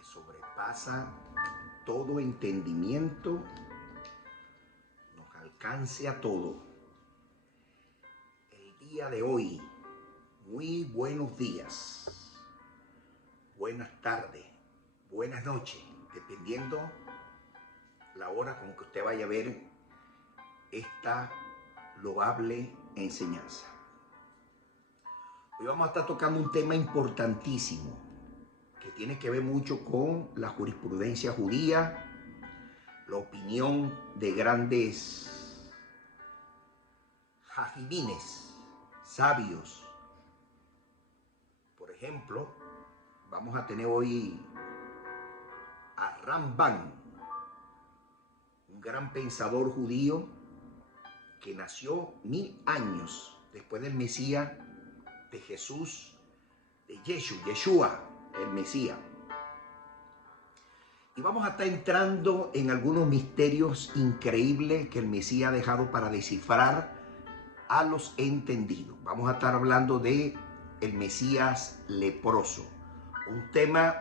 que sobrepasa todo entendimiento, nos alcance a todo. El día de hoy, muy buenos días, buenas tardes, buenas noches, dependiendo la hora con que usted vaya a ver esta loable enseñanza. Hoy vamos a estar tocando un tema importantísimo que tiene que ver mucho con la jurisprudencia judía, la opinión de grandes hajimines, sabios. Por ejemplo, vamos a tener hoy a Rambam, un gran pensador judío que nació 1000 años después del Mesías, de Jesús, de Yeshua, el Mesías. Y vamos a estar entrando en algunos misterios increíbles que el Mesías ha dejado para descifrar a los entendidos. Vamos a estar hablando de el Mesías leproso, un tema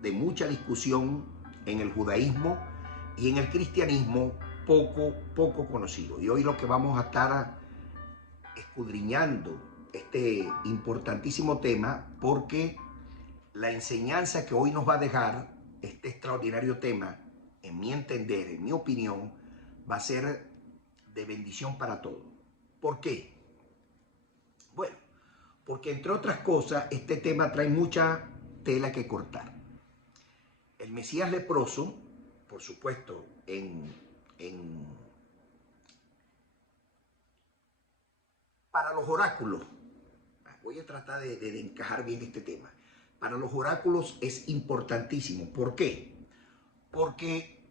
de mucha discusión en el judaísmo y en el cristianismo poco conocido. Y hoy lo que vamos a estar escudriñando este importantísimo tema, porque la enseñanza que hoy nos va a dejar este extraordinario tema, en mi entender, en mi opinión, va a ser de bendición para todos. ¿Por qué? Bueno, porque entre otras cosas, este tema trae mucha tela que cortar. El Mesías leproso, por supuesto, para los oráculos, voy a tratar de encajar bien este tema. Para los oráculos es importantísimo. ¿Por qué? Porque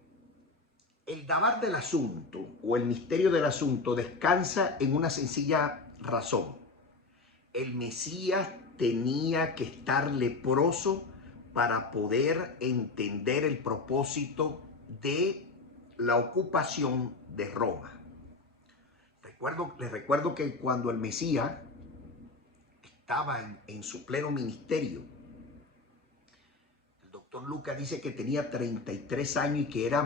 el dabar del asunto o el misterio del asunto descansa en una sencilla razón. El Mesías tenía que estar leproso para poder entender el propósito de la ocupación de Roma. Les recuerdo que cuando el Mesías estaba en su pleno ministerio, el doctor Lucas dice que tenía 33 años y que era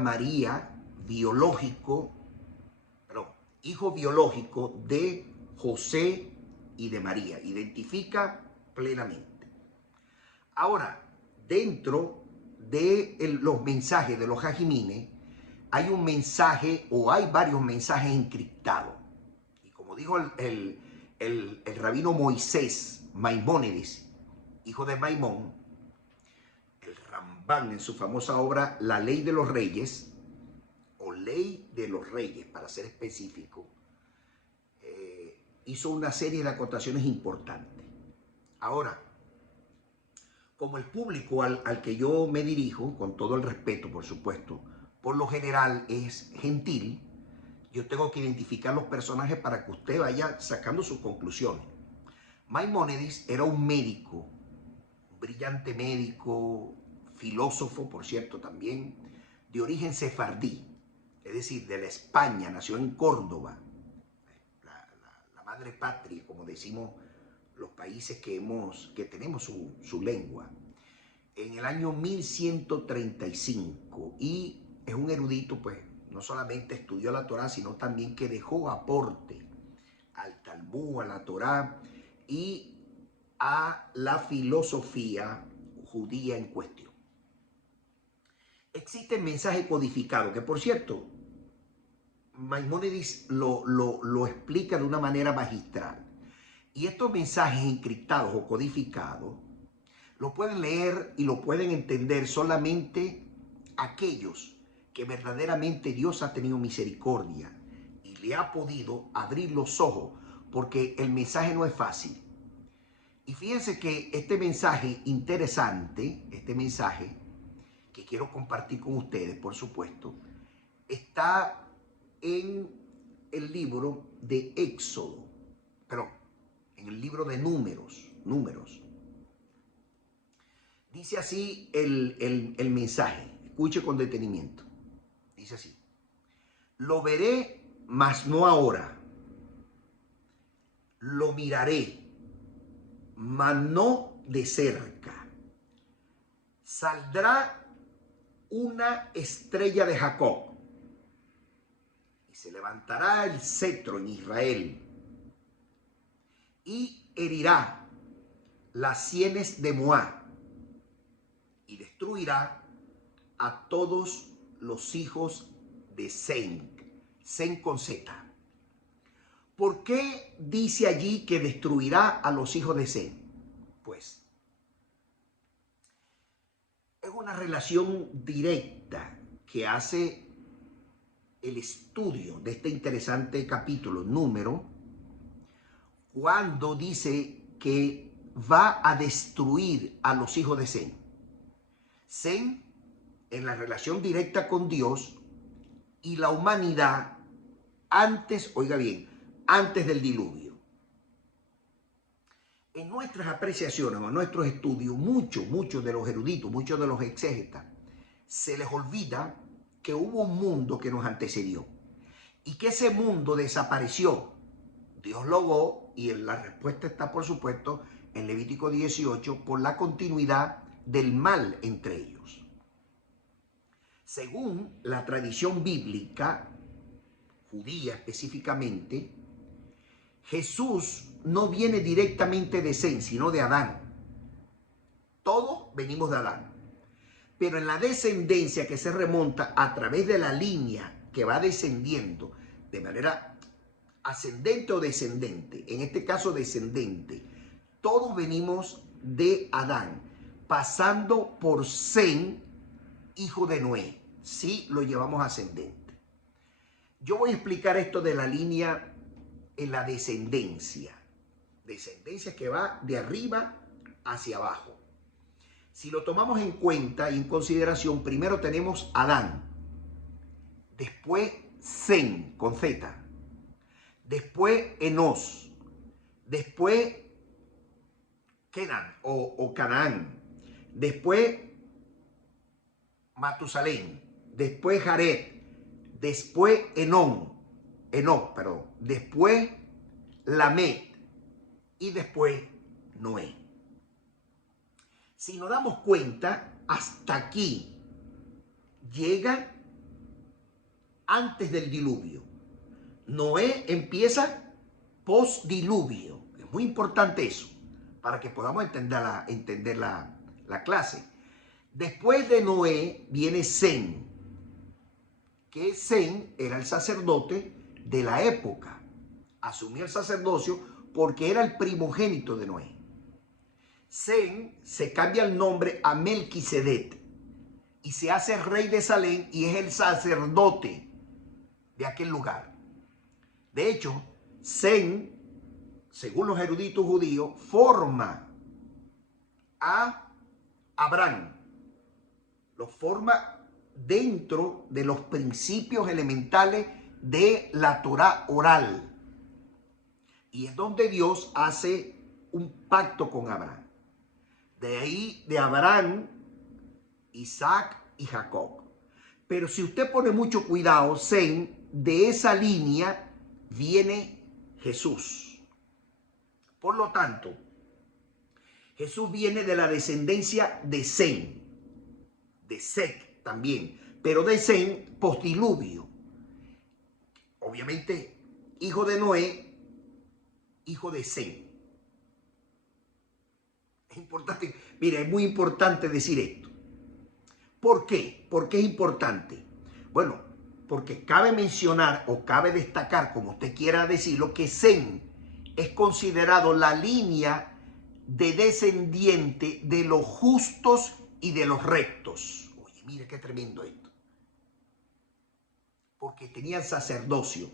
hijo biológico de José y de María. Identifica plenamente. Ahora, dentro de los mensajes de los hajimines, hay un mensaje o hay varios mensajes encriptados. Y como dijo el rabino Moisés Maimónides, hijo de Maimón, el Rambam en su famosa obra La Ley de los Reyes, o Ley de los Reyes para ser específico, hizo una serie de acotaciones importantes. Ahora, como el público al que yo me dirijo, con todo el respeto por supuesto, por lo general es gentil, yo tengo que identificar los personajes para que usted vaya sacando sus conclusiones. Maimónides era un médico, un brillante médico, filósofo, por cierto, también, de origen sefardí, es decir, de la España, nació en Córdoba, la madre patria, como decimos los países que tenemos su lengua, en el año 1135, y es un erudito, pues, no solamente estudió la Torá, sino también que dejó aporte al Talmud, a la Torá y a la filosofía judía en cuestión. Existe el mensaje codificado, que por cierto, Maimónides lo explica de una manera magistral. Y estos mensajes encriptados o codificados lo pueden leer y lo pueden entender solamente aquellos que verdaderamente Dios ha tenido misericordia y le ha podido abrir los ojos, porque el mensaje no es fácil. Y fíjense que este mensaje interesante, este mensaje que quiero compartir con ustedes, por supuesto, está en el libro de Éxodo, perdón, en el libro de Números. Dice así el mensaje, escuche con detenimiento. Dice así: lo veré, mas no ahora. Lo miraré, mas no de cerca. saldrá una estrella de Jacob y se levantará el cetro en Israel y herirá las sienes de Moab y destruirá a todos los hijos de Sem, Sem con Z. ¿Por qué dice allí que destruirá a los hijos de Sem? Pues es una relación directa que hace el estudio de este interesante capítulo número, cuando dice que va a destruir a los hijos de Sem. Sem en la relación directa con Dios y la humanidad antes, oiga bien, antes del diluvio. En nuestras apreciaciones o en nuestros estudios, muchos de los eruditos, muchos de los exégetas, se les olvida que hubo un mundo que nos antecedió y que ese mundo desapareció. Dios y la respuesta está, por supuesto, en Levítico 18, por la continuidad del mal entre ellos. Según la tradición bíblica, judía específicamente, Jesús no viene directamente de Sem, sino de Adán. Todos venimos de Adán. Pero en la descendencia que se remonta a través de la línea que va descendiendo de manera ascendente o descendente, en este caso descendente, todos venimos de Adán, pasando por Sem, hijo de Noé. Sí, lo llevamos ascendente. Yo voy a explicar esto de la línea en la descendencia. Descendencia que va de arriba hacia abajo. Si lo tomamos en cuenta y en consideración, primero tenemos Adán, después Sem con Z, después Enos, después Kenan o Canaán, después Matusalén, después Jared, después Enoc, después Lamet y después Noé. Si nos damos cuenta, hasta aquí llega antes del diluvio. Noé empieza post-diluvio. Es muy importante eso, para que podamos entender la clase. Después de Noé viene Sem, que Sem era el sacerdote de la época. Asumió el sacerdocio porque era el primogénito de Noé. Sem se cambia el nombre a Melquisedec y se hace rey de Salem y es el sacerdote de aquel lugar. De hecho, Sem, según los eruditos judíos, forma a Abraham. Lo forma dentro de los principios elementales de la Torá oral. Y es donde Dios hace un pacto con Abraham. De ahí, de Abraham, Isaac y Jacob. Pero si usted pone mucho cuidado, Sem, de esa línea viene Jesús. Por lo tanto, Jesús viene de la descendencia de Sem, de Seth también, pero de Sem postdiluvio. Obviamente, hijo de Noé, hijo de Sem. Es importante, mira, es muy importante decir esto. ¿Por qué? ¿Por qué es importante? Bueno, porque cabe mencionar o cabe destacar, como usted quiera decirlo, que Sem es considerado la línea de descendiente de los justos y de los rectos. Oye, mire qué tremendo esto. Porque tenían sacerdocio.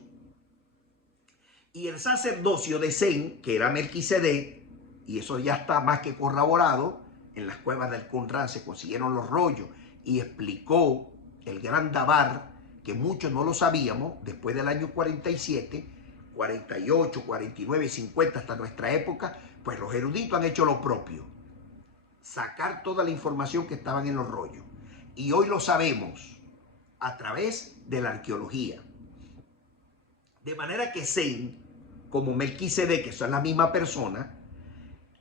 Y el sacerdocio de Sem, que era Melquisedec, y eso ya está más que corroborado, en las cuevas del Qumran se consiguieron los rollos y explicó el gran Dabar, que muchos no lo sabíamos, después del año 47, 48, 49, 50 hasta nuestra época, pues los eruditos han hecho lo propio, sacar toda la información que estaban en los rollos. Y hoy lo sabemos a través de la arqueología. De manera que Sem, como Melquisedec, que son la misma persona,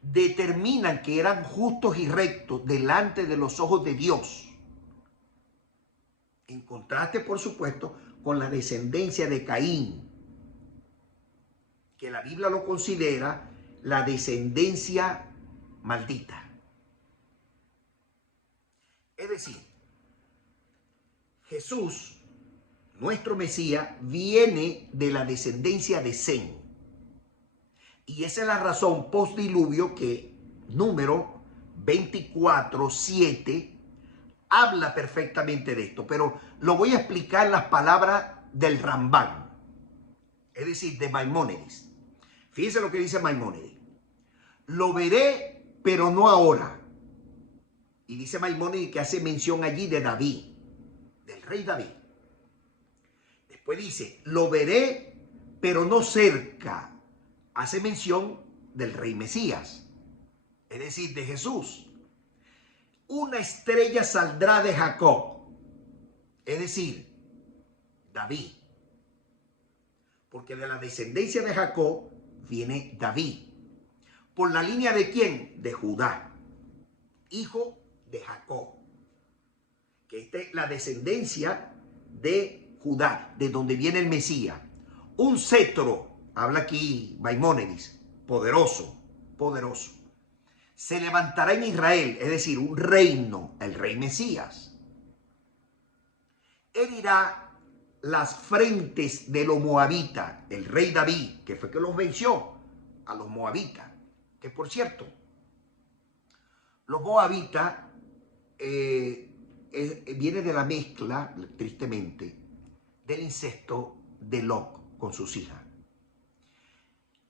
determinan que eran justos y rectos delante de los ojos de Dios. En contraste, por supuesto, con la descendencia de Caín, que la Biblia lo considera la descendencia maldita. Es decir, Jesús, nuestro Mesías, viene de la descendencia de Sem. Y esa es la razón postdiluvio que número 24:7 habla perfectamente de esto. Pero lo voy a explicar en las palabras del Rambán, es decir, de Maimónides. Fíjense lo que dice Maimónides. Lo veré, pero no ahora. Y dice Maimónides que hace mención allí de David, del rey David. Después dice, lo veré, pero no cerca. Hace mención del rey Mesías, es decir, de Jesús. Una estrella saldrá de Jacob, es decir, David. Porque de la descendencia de Jacob viene David. ¿Por la línea de quién? De Judá, hijo de Jacob. Que esta es la descendencia de Judá, de donde viene el Mesías. Un cetro, habla aquí Maimónides, poderoso, poderoso. Se levantará en Israel, es decir, un reino, el rey Mesías. Herirá las frentes de los moabitas, el rey David, que fue que los venció a los moabitas. Que por cierto, los moabitas viene de la mezcla, tristemente, del incesto de Lot con sus hijas.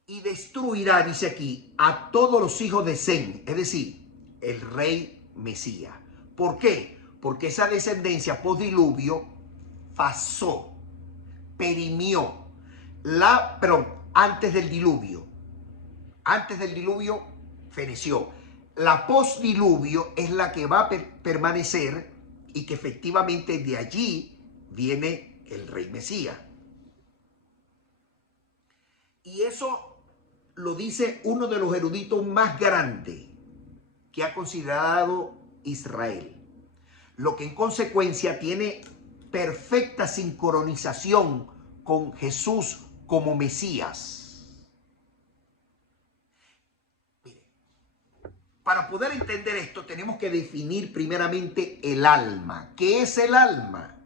Y destruirá, dice aquí, a todos los hijos de Sem, es decir, el rey Mesías. ¿Por qué? Porque esa descendencia postdiluvio pasó, perimió, antes del diluvio feneció. La postdiluvio es la que va a permanecer y que efectivamente de allí viene el rey Mesías. Y eso lo dice uno de los eruditos más grandes que ha considerado Israel. Lo que en consecuencia tiene perfecta sincronización con Jesús como Mesías. Mire, para poder entender esto tenemos que definir primeramente el alma. ¿Qué es el alma?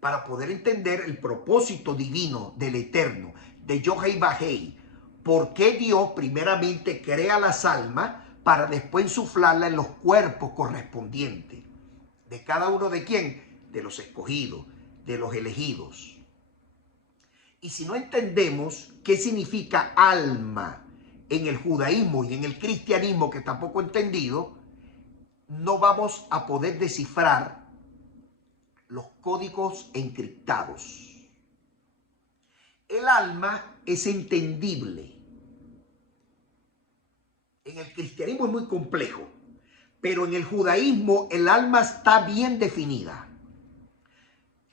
Para poder entender el propósito divino del Eterno, de Yohei Bajei. ¿Por qué Dios primeramente crea las almas para después insuflarla en los cuerpos correspondientes? ¿De cada uno de quién? De los escogidos, de los elegidos. Y si no entendemos qué significa alma en el judaísmo y en el cristianismo, que tampoco he entendido, no vamos a poder descifrar los códigos encriptados. El alma es entendible. En el cristianismo es muy complejo, pero en el judaísmo el alma está bien definida.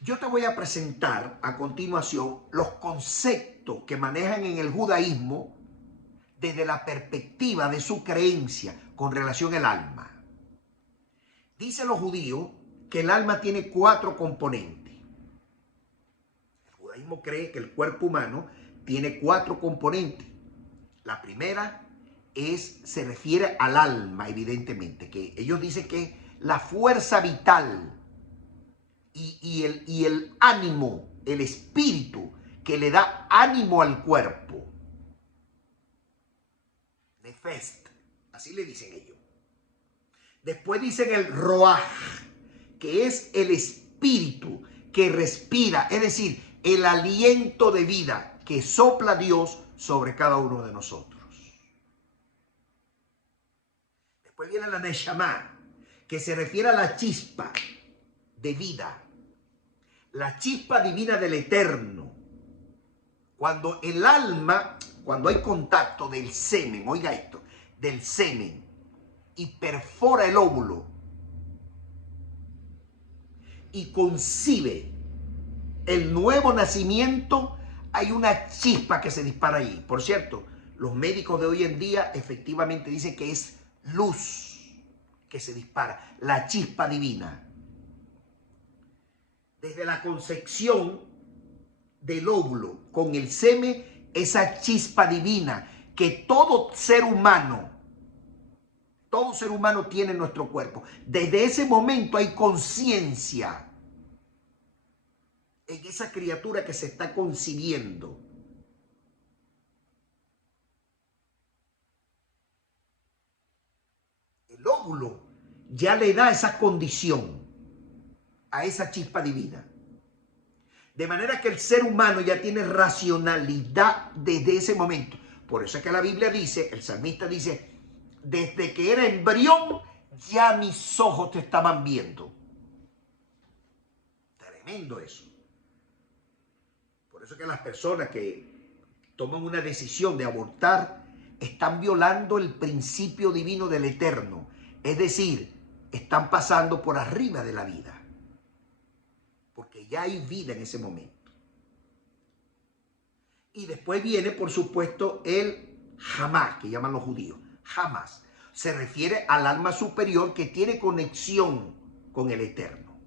Yo te voy a presentar a continuación los conceptos que manejan en el judaísmo desde la perspectiva de su creencia con relación al alma. Dicen los judíos que el alma tiene 4 componentes. El judaísmo cree que el cuerpo humano tiene 4 componentes. La primera se refiere al alma, evidentemente, que ellos dicen que es la fuerza vital y el ánimo, el espíritu que le da ánimo al cuerpo. Nefest, así le dicen ellos. Después dicen el roaj, que es el espíritu que respira, es decir, el aliento de vida que sopla Dios sobre cada uno de nosotros. Después viene la neshama, que se refiere a la chispa de vida, la chispa divina del Eterno. Cuando el alma, cuando hay contacto del semen, oiga esto, del semen, y perfora el óvulo y concibe el nuevo nacimiento, hay una chispa que se dispara ahí. Por cierto, Los médicos de hoy en día efectivamente dicen que es luz que se dispara, la chispa divina. Desde la concepción del óvulo con el semen, esa chispa divina que todo ser humano tiene en nuestro cuerpo. Desde ese momento hay conciencia en esa criatura que se está concibiendo. El óvulo ya le da esa condición a esa chispa divina. De manera que el ser humano ya tiene racionalidad desde ese momento. Por eso es que la Biblia dice, el salmista dice, desde que era embrión ya mis ojos te estaban viendo. Tremendo eso. Por eso es que las personas que toman una decisión de abortar están violando el principio divino del eterno. Es decir, están pasando por arriba de la vida. Porque ya hay vida en ese momento. Y después viene, por supuesto, el jamás, que llaman los judíos. Jamás. Se refiere al alma superior que tiene conexión con el eterno.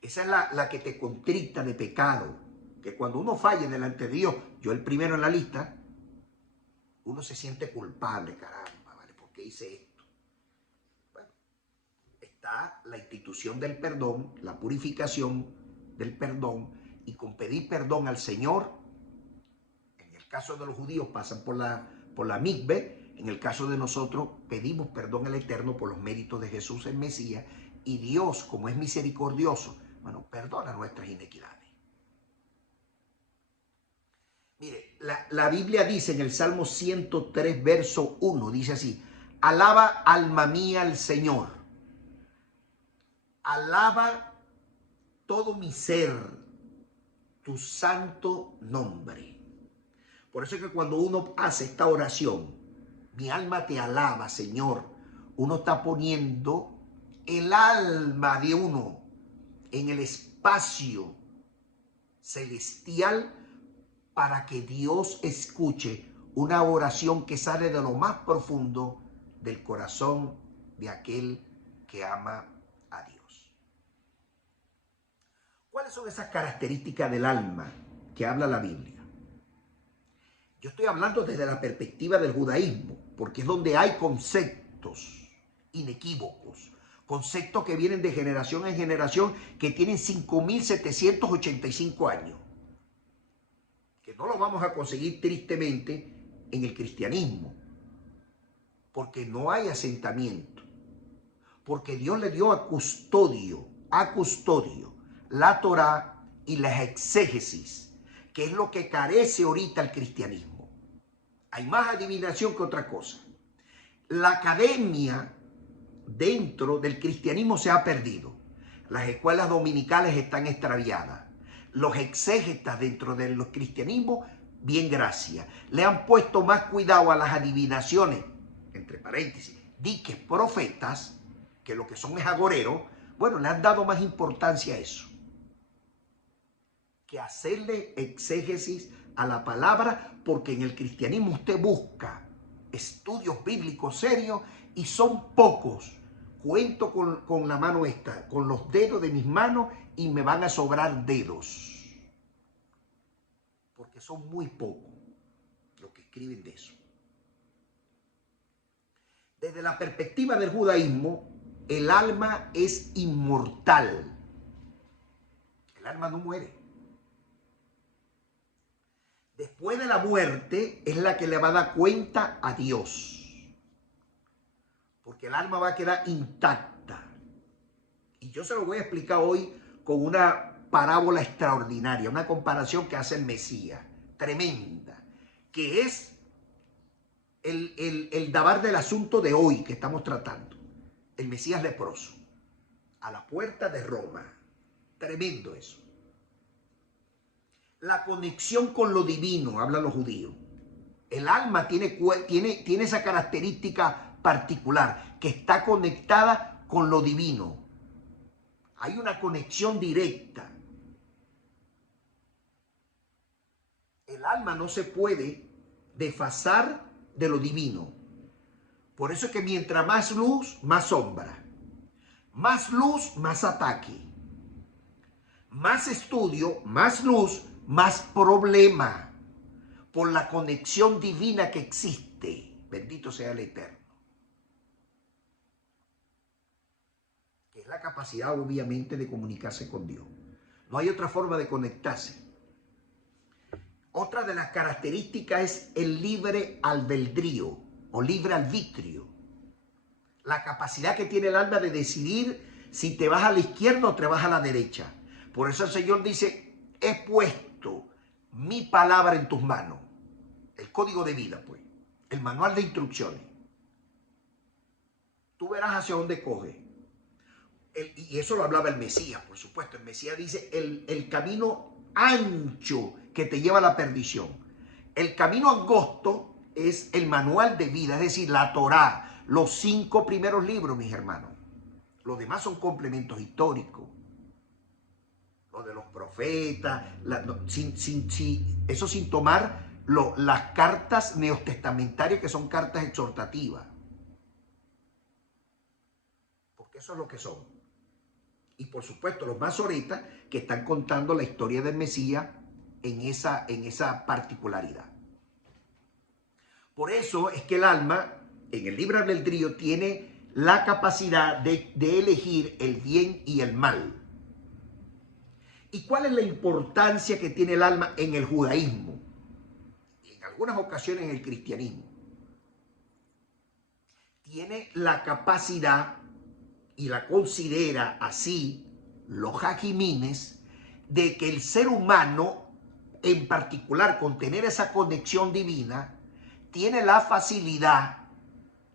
Esa es la que te contrita de pecado. Que cuando uno falla delante de Dios, yo el primero en la lista, uno se siente culpable, caramba, ¿vale? ¿Por qué hice esto? Bueno, está la institución del perdón, la purificación del perdón, y con pedir perdón al Señor, en el caso de los judíos pasan por la mikve, en el caso de nosotros pedimos perdón al Eterno por los méritos de Jesús el Mesías, y Dios, como es misericordioso, bueno, perdona nuestras inequidades. Mire, la Biblia dice en el Salmo 103, verso 1, dice así: alaba alma mía al Señor, alaba todo mi ser tu santo nombre. Por eso es que cuando uno hace esta oración, mi alma te alaba, Señor, uno está poniendo el alma de uno en el espacio celestial para que Dios escuche una oración que sale de lo más profundo del corazón de aquel que ama a Dios. ¿Cuáles son esas características del alma que habla la Biblia? Yo estoy hablando desde la perspectiva del judaísmo, porque es donde hay conceptos inequívocos, conceptos que vienen de generación en generación, que tienen 5.785 años, que no lo vamos a conseguir tristemente en el cristianismo, porque no hay asentamiento, porque Dios le dio a custodio la Torá y las exégesis, que es lo que carece ahorita el cristianismo. Hay más adivinación que otra cosa. La academia dentro del cristianismo se ha perdido. Las escuelas dominicales están extraviadas. Los exégetas dentro del cristianismo, bien gracias, le han puesto más cuidado a las adivinaciones, entre paréntesis, diques profetas, que lo que son es agoreros. Bueno, le han dado más importancia a eso que hacerle exégesis a la palabra, porque en el cristianismo usted busca estudios bíblicos serios y son pocos. Cuento con la mano esta, con los dedos de mis manos, y me van a sobrar dedos, porque son muy pocos los que escriben de eso. Desde la perspectiva del judaísmo, el alma es inmortal. El alma no muere. Después de la muerte es la que le va a dar cuenta a Dios, porque el alma va a quedar intacta. Y yo se lo voy a explicar hoy con una parábola extraordinaria, una comparación que hace el Mesías, tremenda, que es el dabar del asunto de hoy que estamos tratando. El Mesías leproso, a la puerta de Roma. Tremendo eso. La conexión con lo divino, hablan los judíos. El alma tiene esa característica particular, que está conectada con lo divino. Hay una conexión directa. El alma no se puede desfasar de lo divino. Por eso es que mientras más luz, más sombra. Más luz, más ataque. Más estudio, más luz, más problema. Por la conexión divina que existe. Bendito sea el Eterno. Que es la capacidad, obviamente, de comunicarse con Dios. No hay otra forma de conectarse. Otra de las características es el libre albedrío o libre arbitrio. La capacidad que tiene el alma de decidir si te vas a la izquierda o te vas a la derecha. Por eso el Señor dice, he puesto mi palabra en tus manos. El código de vida, pues. El manual de instrucciones. Tú verás hacia dónde coge. Y eso lo hablaba el Mesías, por supuesto. El Mesías dice el camino ancho que te lleva a la perdición. El camino angosto es el manual de vida, es decir, la Torá, los 5 primeros libros, mis hermanos. Los demás son complementos históricos. Lo de los profetas, eso sin tomar las cartas neotestamentarias, que son cartas exhortativas. Porque eso es lo que son. Y por supuesto los masoretas, que están contando la historia del Mesías en esa particularidad. Por eso es que el alma, en el libre albedrío, tiene la capacidad de elegir el bien y el mal. ¿Y cuál es la importancia que tiene el alma en el judaísmo? Y en algunas ocasiones en el cristianismo. Tiene la capacidad, y la considera así los hajimines, de que el ser humano, en particular con tener esa conexión divina, tiene la facilidad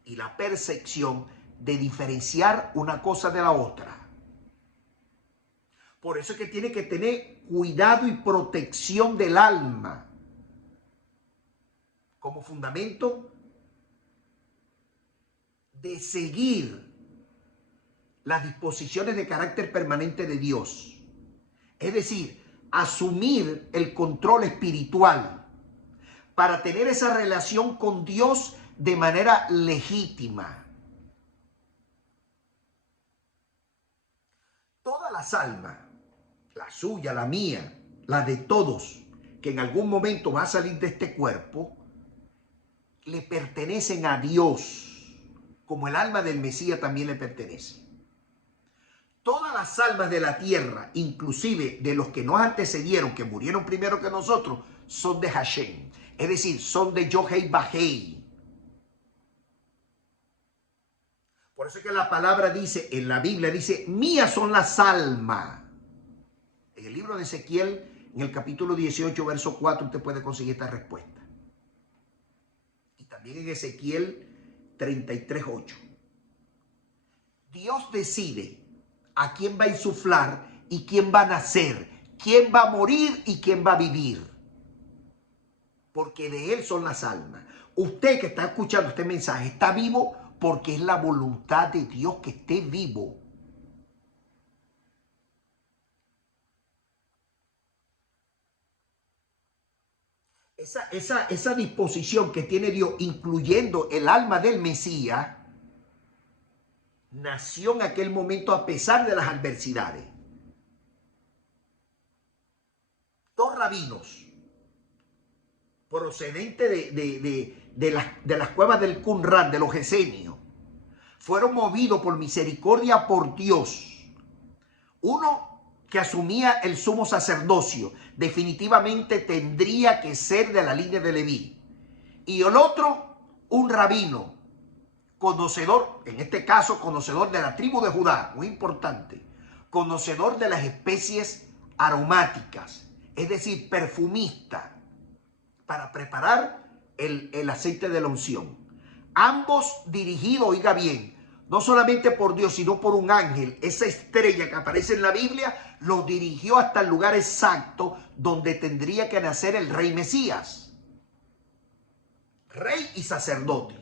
y la percepción de diferenciar una cosa de la otra. Por eso es que tiene que tener cuidado y protección del alma como fundamento de seguir las disposiciones de carácter permanente de Dios. Es decir, asumir el control espiritual para tener esa relación con Dios de manera legítima. Todas las almas, la suya, la mía, la de todos, que en algún momento va a salir de este cuerpo, le pertenecen a Dios, como el alma del Mesías también le pertenece. Todas las almas de la tierra, inclusive de los que nos antecedieron, que murieron primero que nosotros, son de Hashem. Es decir, son de Yohei Bahei. Por eso es que la palabra dice, en la Biblia dice, mías son las almas. En el libro de Ezequiel, en el capítulo 18, verso 4, usted puede conseguir esta respuesta. Y también en Ezequiel 33, 8. Dios decide a quién va a insuflar y quién va a nacer, quién va a morir y quién va a vivir. Porque de Él son las almas. Usted que está escuchando este mensaje está vivo porque es la voluntad de Dios que esté vivo. Esa disposición que tiene Dios, incluyendo el alma del Mesías, nació en aquel momento a pesar de las adversidades. 2 rabinos procedentes de las cuevas del Qumran, de los esenios, fueron movidos por misericordia por Dios. Uno que asumía el sumo sacerdocio, definitivamente tendría que ser de la línea de Leví. Y el otro, un rabino, conocedor, en este caso conocedor de la tribu de Judá, muy importante, conocedor de las especies aromáticas, es decir, perfumista, para preparar el aceite de la unción. Ambos dirigidos, oiga bien, no solamente por Dios, sino por un ángel. Esa estrella que aparece en la Biblia los dirigió hasta el lugar exacto donde tendría que nacer el rey Mesías, rey y sacerdote.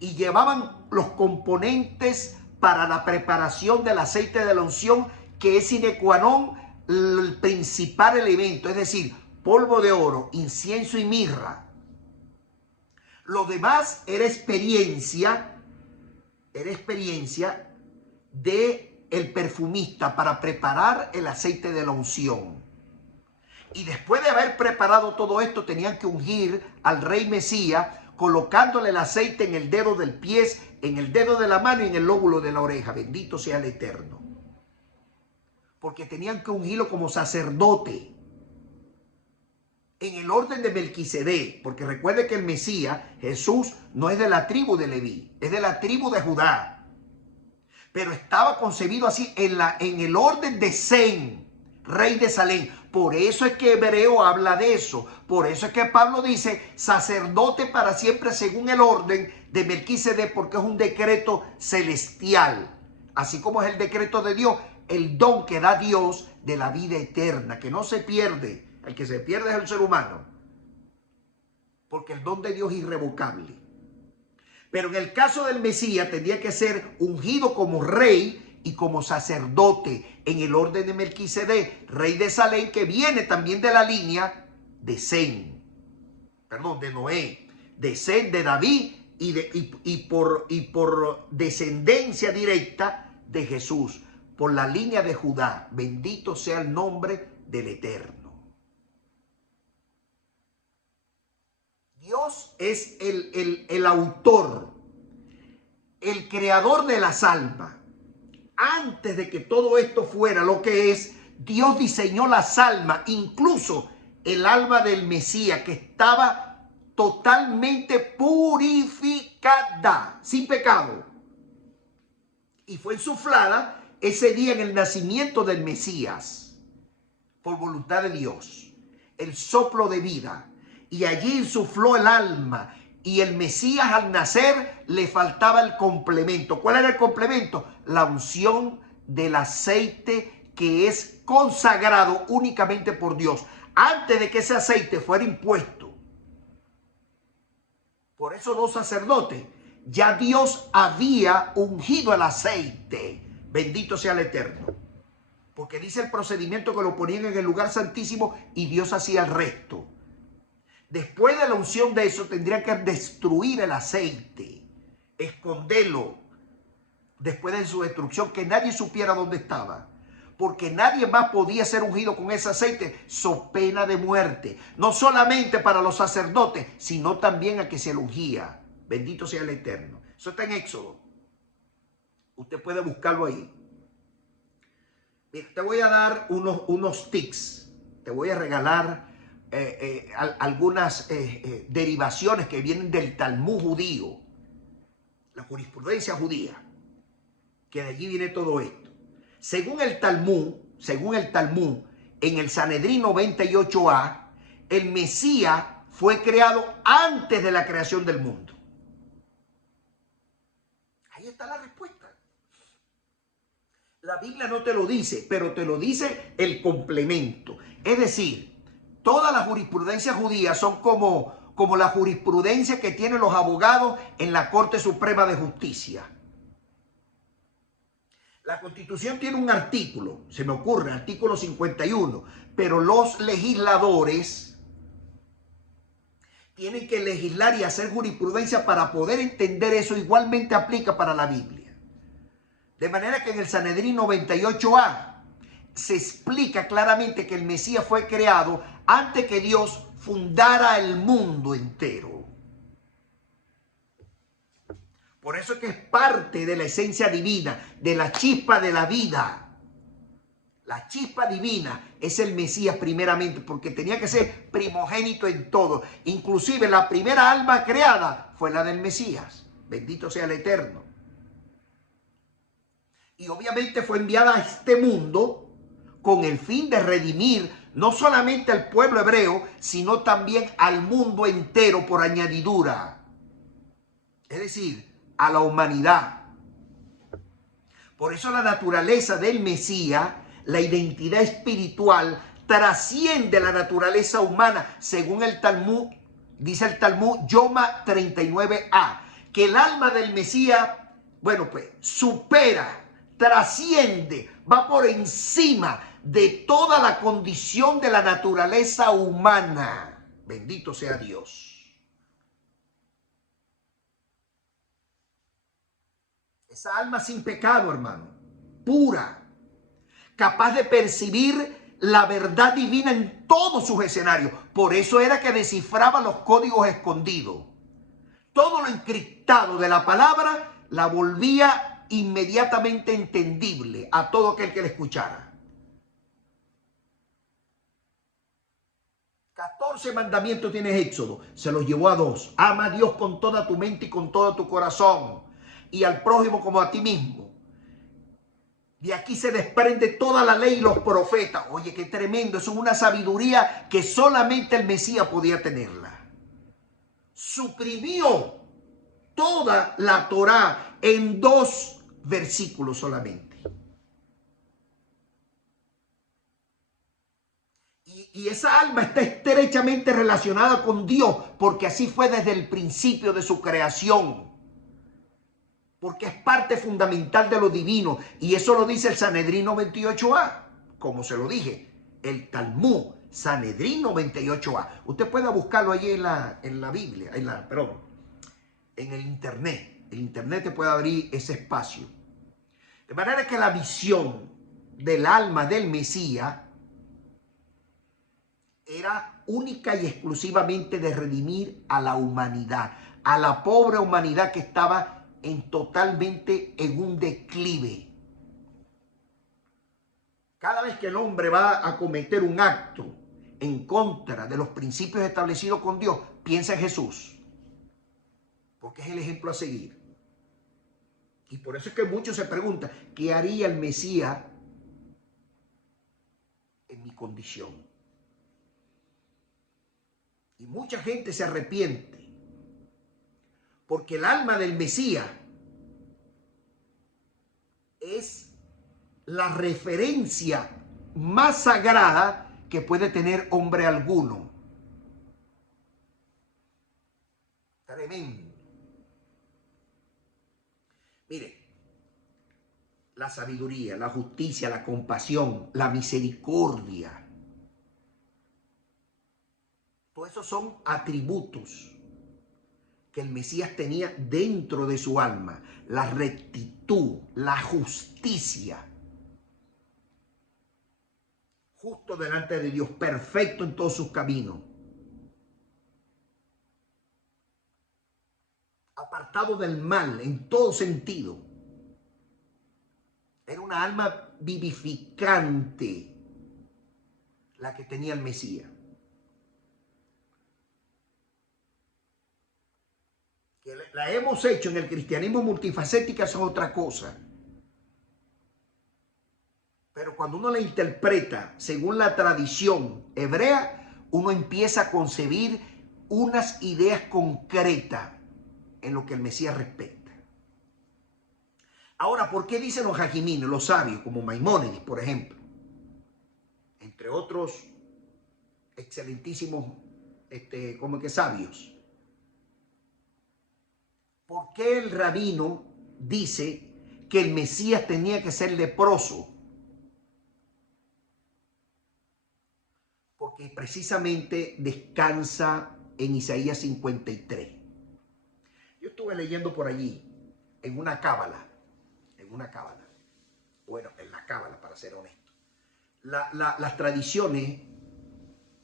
Y llevaban los componentes para la preparación del aceite de la unción, que es sine qua non el principal elemento, es decir, polvo de oro, incienso y mirra. Lo demás era experiencia de el perfumista para preparar el aceite de la unción. Y después de haber preparado todo esto, tenían que ungir al rey Mesías, colocándole el aceite en el dedo del pie, en el dedo de la mano y en el lóbulo de la oreja. Bendito sea el Eterno. Porque tenían que ungirlo como sacerdote en el orden de Melquisedec, porque recuerde que el Mesías, Jesús, no es de la tribu de Leví, es de la tribu de Judá, pero estaba concebido así en el orden de Sem, rey de Salem. Por eso es que Hebreo habla de eso, por eso es que Pablo dice sacerdote para siempre según el orden de Melquisedec, porque es un decreto celestial, así como es el decreto de Dios, el don que da Dios de la vida eterna, que no se pierde. El que se pierde es el ser humano, porque el don de Dios es irrevocable. Pero en el caso del Mesías tendría que ser ungido como rey y como sacerdote en el orden de Melquisedec, rey de Salem, que viene también de la línea de Sem, de Noé, de Sem, de David y por descendencia directa de Jesús, por la línea de Judá. Bendito sea el nombre del Eterno. Dios es el autor, el creador de las almas. Antes de que todo esto fuera lo que es, Dios diseñó las almas, incluso el alma del Mesías, que estaba totalmente purificada, sin pecado. Y fue insuflada ese día en el nacimiento del Mesías, por voluntad de Dios, el soplo de vida. Y allí insufló el alma. Y el Mesías al nacer le faltaba el complemento. ¿Cuál era el complemento? La unción del aceite que es consagrado únicamente por Dios. Antes de que ese aceite fuera impuesto por esos dos sacerdotes, ya Dios había ungido el aceite. Bendito sea el Eterno. Porque dice el procedimiento que lo ponían en el lugar santísimo y Dios hacía el resto. Después de la unción de eso, tendrían que destruir el aceite, esconderlo, después de su destrucción, que nadie supiera dónde estaba, porque nadie más podía ser ungido con ese aceite, so pena de muerte, no solamente para los sacerdotes, sino también a que se le ungía. Bendito sea el Eterno. Eso está en Éxodo. Usted puede buscarlo ahí. Mira, te voy a dar unos tics, te voy a regalar algunas derivaciones que vienen del Talmud judío, la jurisprudencia judía, que de allí viene todo esto. Según el Talmud, en el Sanedrín 98a, el Mesías fue creado antes de la creación del mundo. Ahí está la respuesta. La Biblia no te lo dice, pero te lo dice el complemento. Es decir, todas las jurisprudencias judías son como la jurisprudencia que tienen los abogados en la Corte Suprema de Justicia. La Constitución tiene un artículo, se me ocurre, artículo 51, pero los legisladores tienen que legislar y hacer jurisprudencia para poder entender eso. Igualmente aplica para la Biblia. De manera que en el Sanedrín 98a se explica claramente que el Mesías fue creado antes que Dios fundara el mundo entero. Por eso es que es parte de la esencia divina, de la chispa de la vida. La chispa divina es el Mesías primeramente, porque tenía que ser primogénito en todo. Inclusive la primera alma creada fue la del Mesías. Bendito sea el Eterno. Y obviamente fue enviada a este mundo con el fin de redimir no solamente al pueblo hebreo, sino también al mundo entero por añadidura. Es decir, a la humanidad. Por eso la naturaleza del Mesías, la identidad espiritual, trasciende la naturaleza humana, según el Talmud, dice el Talmud Yoma 39a, que el alma del Mesías, supera, trasciende, va por encima de toda la condición de la naturaleza humana. Bendito sea Dios. Esa alma sin pecado, hermano, pura, capaz de percibir la verdad divina en todos sus escenarios. Por eso era que descifraba los códigos escondidos. Todo lo encriptado de la palabra la volvía inmediatamente entendible a todo aquel que le escuchara. 14 mandamientos tiene Éxodo, se los llevó a 2. Ama a Dios con toda tu mente y con todo tu corazón, y al prójimo como a ti mismo. De aquí se desprende toda la ley y los profetas. Oye, qué tremendo, eso es una sabiduría que solamente el Mesías podía tenerla. Suprimió toda la Torá en 2 versículos solamente. Y esa alma está estrechamente relacionada con Dios, porque así fue desde el principio de su creación. Porque es parte fundamental de lo divino. Y eso lo dice el Sanedrín 98a, como se lo dije, el Talmud, Sanedrín 98a. Usted puede buscarlo ahí en la Biblia, en el Internet. El Internet te puede abrir ese espacio. De manera que la visión del alma del Mesías era única y exclusivamente de redimir a la humanidad, a la pobre humanidad que estaba totalmente en un declive. Cada vez que el hombre va a cometer un acto en contra de los principios establecidos con Dios, piensa en Jesús, porque es el ejemplo a seguir. Y por eso es que muchos se preguntan, ¿qué haría el Mesías en mi condición? Y mucha gente se arrepiente, porque el alma del Mesías es la referencia más sagrada que puede tener hombre alguno. Tremendo. Mire, la sabiduría, la justicia, la compasión, la misericordia, todos esos son atributos que el Mesías tenía dentro de su alma. La rectitud, la justicia, justo delante de Dios, perfecto en todos sus caminos, apartado del mal en todo sentido. Era una alma vivificante la que tenía el Mesías. Que la hemos hecho en el cristianismo multifacética es otra cosa. Pero cuando uno la interpreta según la tradición hebrea, uno empieza a concebir unas ideas concretas en lo que el Mesías respecta. Ahora, ¿por qué dicen los jajimines, los sabios, como Maimónides, por ejemplo, entre otros excelentísimos sabios? ¿Por qué el rabino dice que el Mesías tenía que ser leproso? Porque precisamente descansa en Isaías 53. Yo estuve leyendo por allí, en una cábala, bueno, en la cábala, para ser honesto, las tradiciones,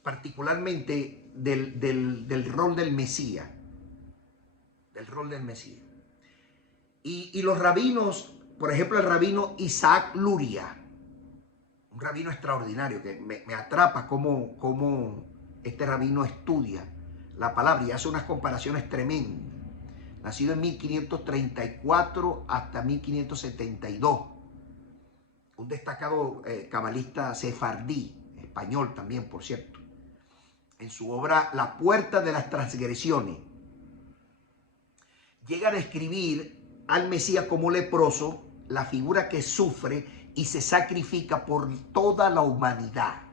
particularmente del rol del Mesías, y los rabinos, por ejemplo, el rabino Isaac Luria, un rabino extraordinario que me atrapa cómo este rabino estudia la palabra y hace unas comparaciones tremendas. Nacido en 1534 hasta 1572. Un destacado cabalista sefardí, español también, por cierto. En su obra La puerta de las transgresiones, llega a describir al Mesías como leproso, la figura que sufre y se sacrifica por toda la humanidad.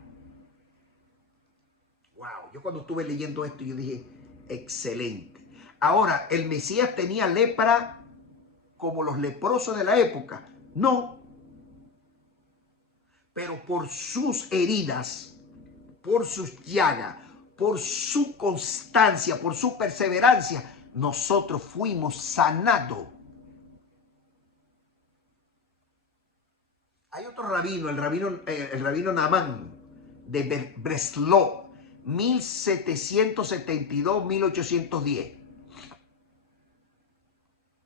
Wow, yo cuando estuve leyendo esto, yo dije, excelente. Ahora, ¿el Mesías tenía lepra como los leprosos de la época? No. Pero por sus heridas, por sus llagas, por su constancia, por su perseverancia, nosotros fuimos sanados. Hay otro rabino, el rabino Nahman de Breslov, 1772-1810.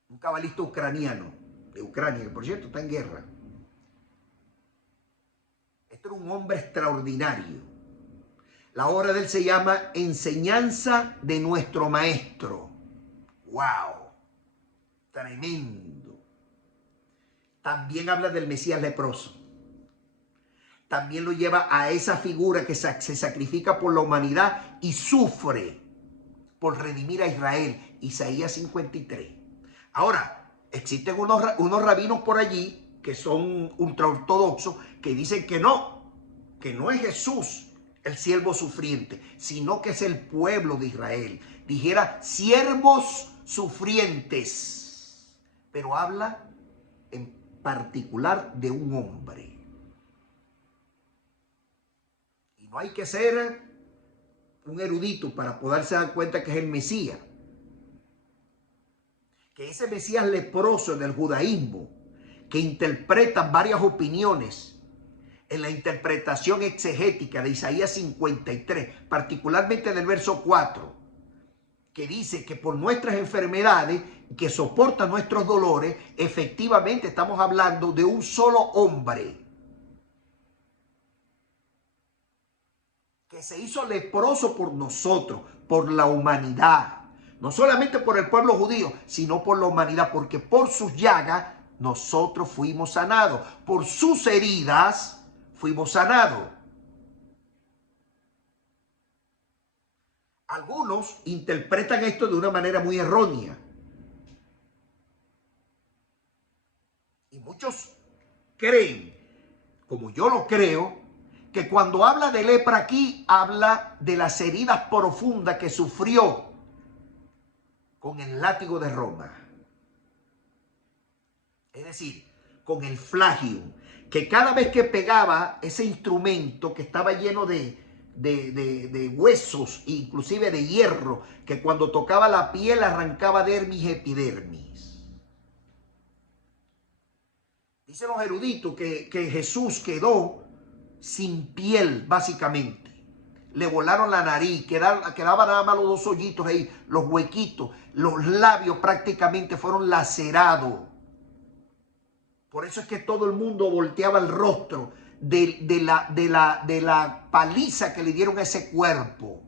Un cabalista ucraniano, de Ucrania, que por cierto está en guerra. Este era un hombre extraordinario. La obra de él se llama Enseñanza de nuestro Maestro. ¡Wow! Tremendo. También habla del Mesías leproso. También lo lleva a esa figura que se sacrifica por la humanidad y sufre por redimir a Israel. Isaías 53. Ahora, existen unos rabinos por allí que son ultraortodoxos que dicen que no es Jesús el siervo sufriente, sino que es el pueblo de Israel. Dijera siervos sufrientes, pero habla en particular de un hombre. Y no hay que ser un erudito para poderse dar cuenta que es el Mesías. Que ese Mesías leproso del judaísmo, que interpreta varias opiniones en la interpretación exegética de Isaías 53, particularmente del verso 4, que dice que por nuestras enfermedades, que soporta nuestros dolores, efectivamente estamos hablando de un solo hombre que se hizo leproso por nosotros, por la humanidad. No solamente por el pueblo judío, sino por la humanidad, porque por sus llagas nosotros fuimos sanados. Por sus heridas fuimos sanados. Algunos interpretan esto de una manera muy errónea. Y muchos creen, como yo lo creo, que cuando habla de lepra aquí, habla de las heridas profundas que sufrió con el látigo de Roma. Es decir, con el flagio, que cada vez que pegaba ese instrumento que estaba lleno de huesos, inclusive de hierro, que cuando tocaba la piel arrancaba dermis y epidermis. Dicen los eruditos que Jesús quedó sin piel, básicamente. Le volaron la nariz, quedaban nada más los dos hoyitos ahí, los huequitos, los labios prácticamente fueron lacerados. Por eso es que todo el mundo volteaba el rostro de la paliza que le dieron a ese cuerpo.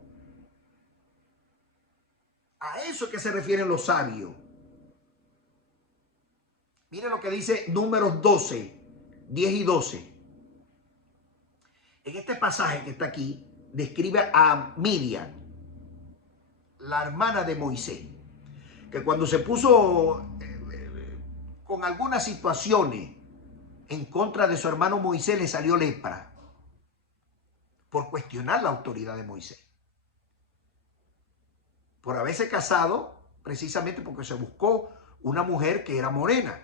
A eso es que se refieren los sabios. Miren lo que dice Números 12, 10 y 12. En este pasaje que está aquí, describe a Miriam, la hermana de Moisés, que cuando se puso con algunas situaciones en contra de su hermano Moisés, le salió lepra por cuestionar la autoridad de Moisés, por haberse casado precisamente porque se buscó una mujer que era morena.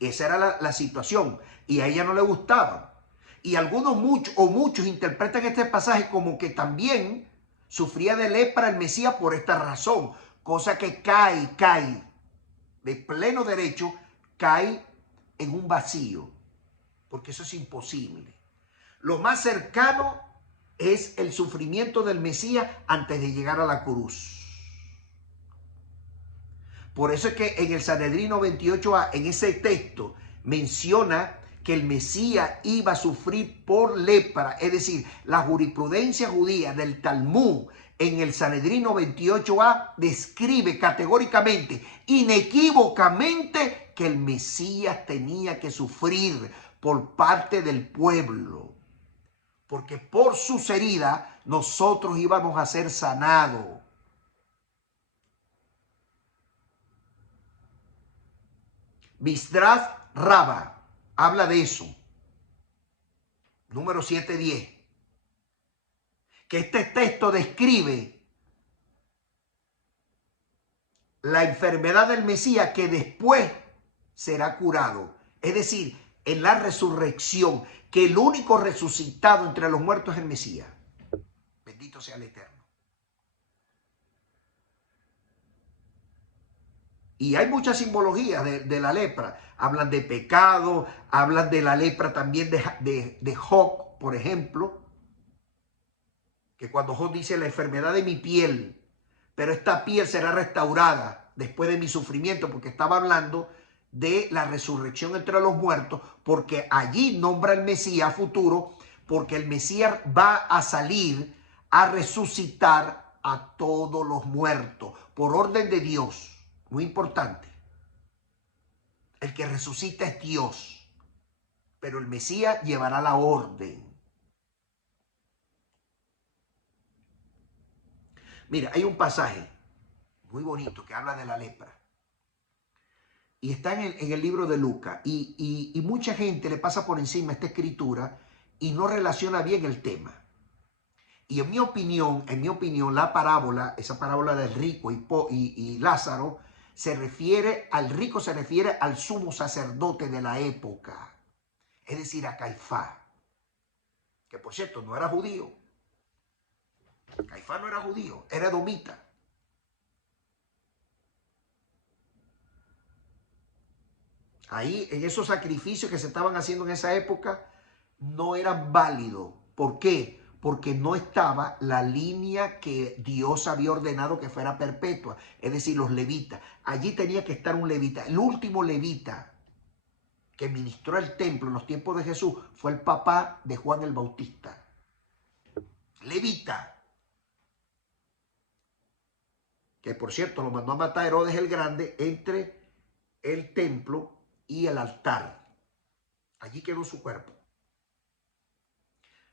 Esa era la situación y a ella no le gustaba. Y muchos interpretan este pasaje como que también sufría de lepra el Mesías por esta razón, cosa que cae de pleno derecho, cae en un vacío, porque eso es imposible. Lo más cercano es el sufrimiento del Mesías antes de llegar a la cruz. Por eso es que en el Sanedrino 28a, en ese texto, menciona que el Mesías iba a sufrir por lepra. Es decir, la jurisprudencia judía del Talmud en el Sanedrino 28a describe categóricamente, inequívocamente, que el Mesías tenía que sufrir por parte del pueblo. Porque por sus heridas nosotros íbamos a ser sanados. Misdrash Rabba habla de eso. Número 7:10. Que este texto describe la enfermedad del Mesías que después será curado. Es decir, en la resurrección, que el único resucitado entre los muertos es el Mesías. Bendito sea el Eterno. Y hay muchas simbologías de la lepra. Hablan de pecado, hablan de la lepra también de Job, por ejemplo. Que cuando Job dice la enfermedad de mi piel, pero esta piel será restaurada después de mi sufrimiento, porque estaba hablando de la resurrección entre los muertos, porque allí nombra el Mesías futuro, porque el Mesías va a salir a resucitar a todos los muertos, por orden de Dios. Muy importante. El que resucita es Dios, pero el Mesías llevará la orden. Mira, hay un pasaje muy bonito que habla de la lepra. Y está en el libro de Lucas. Y mucha gente le pasa por encima esta escritura y no relaciona bien el tema. Y en mi opinión, la parábola, esa parábola del rico y Lázaro, al rico se refiere al sumo sacerdote de la época. Es decir, a Caifás. Que por cierto, no era judío. Caifás no era judío, era edomita. Ahí, en esos sacrificios que se estaban haciendo en esa época, no eran válidos. ¿Por qué? Porque no estaba la línea que Dios había ordenado que fuera perpetua, es decir, los levitas. Allí tenía que estar un levita. El último levita que ministró el templo en los tiempos de Jesús fue el papá de Juan el Bautista. Levita. Que por cierto lo mandó a matar Herodes el Grande entre el templo y el altar. Allí quedó su cuerpo.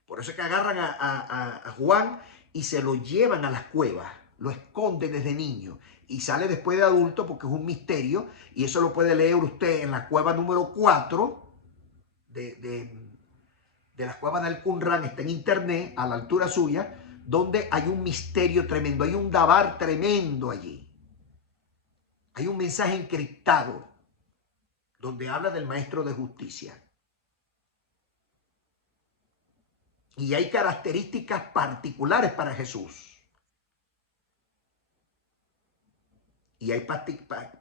Por eso es que agarran a Juan y se lo llevan a las cuevas, lo esconden desde niño y sale después de adulto porque es un misterio, y eso lo puede leer usted en la cueva número 4 de las cuevas del Qumran, está en internet a la altura suya, donde hay un misterio tremendo, hay un dabar tremendo allí. Hay un mensaje encriptado donde habla del maestro de justicia. Y hay características particulares para Jesús. Y hay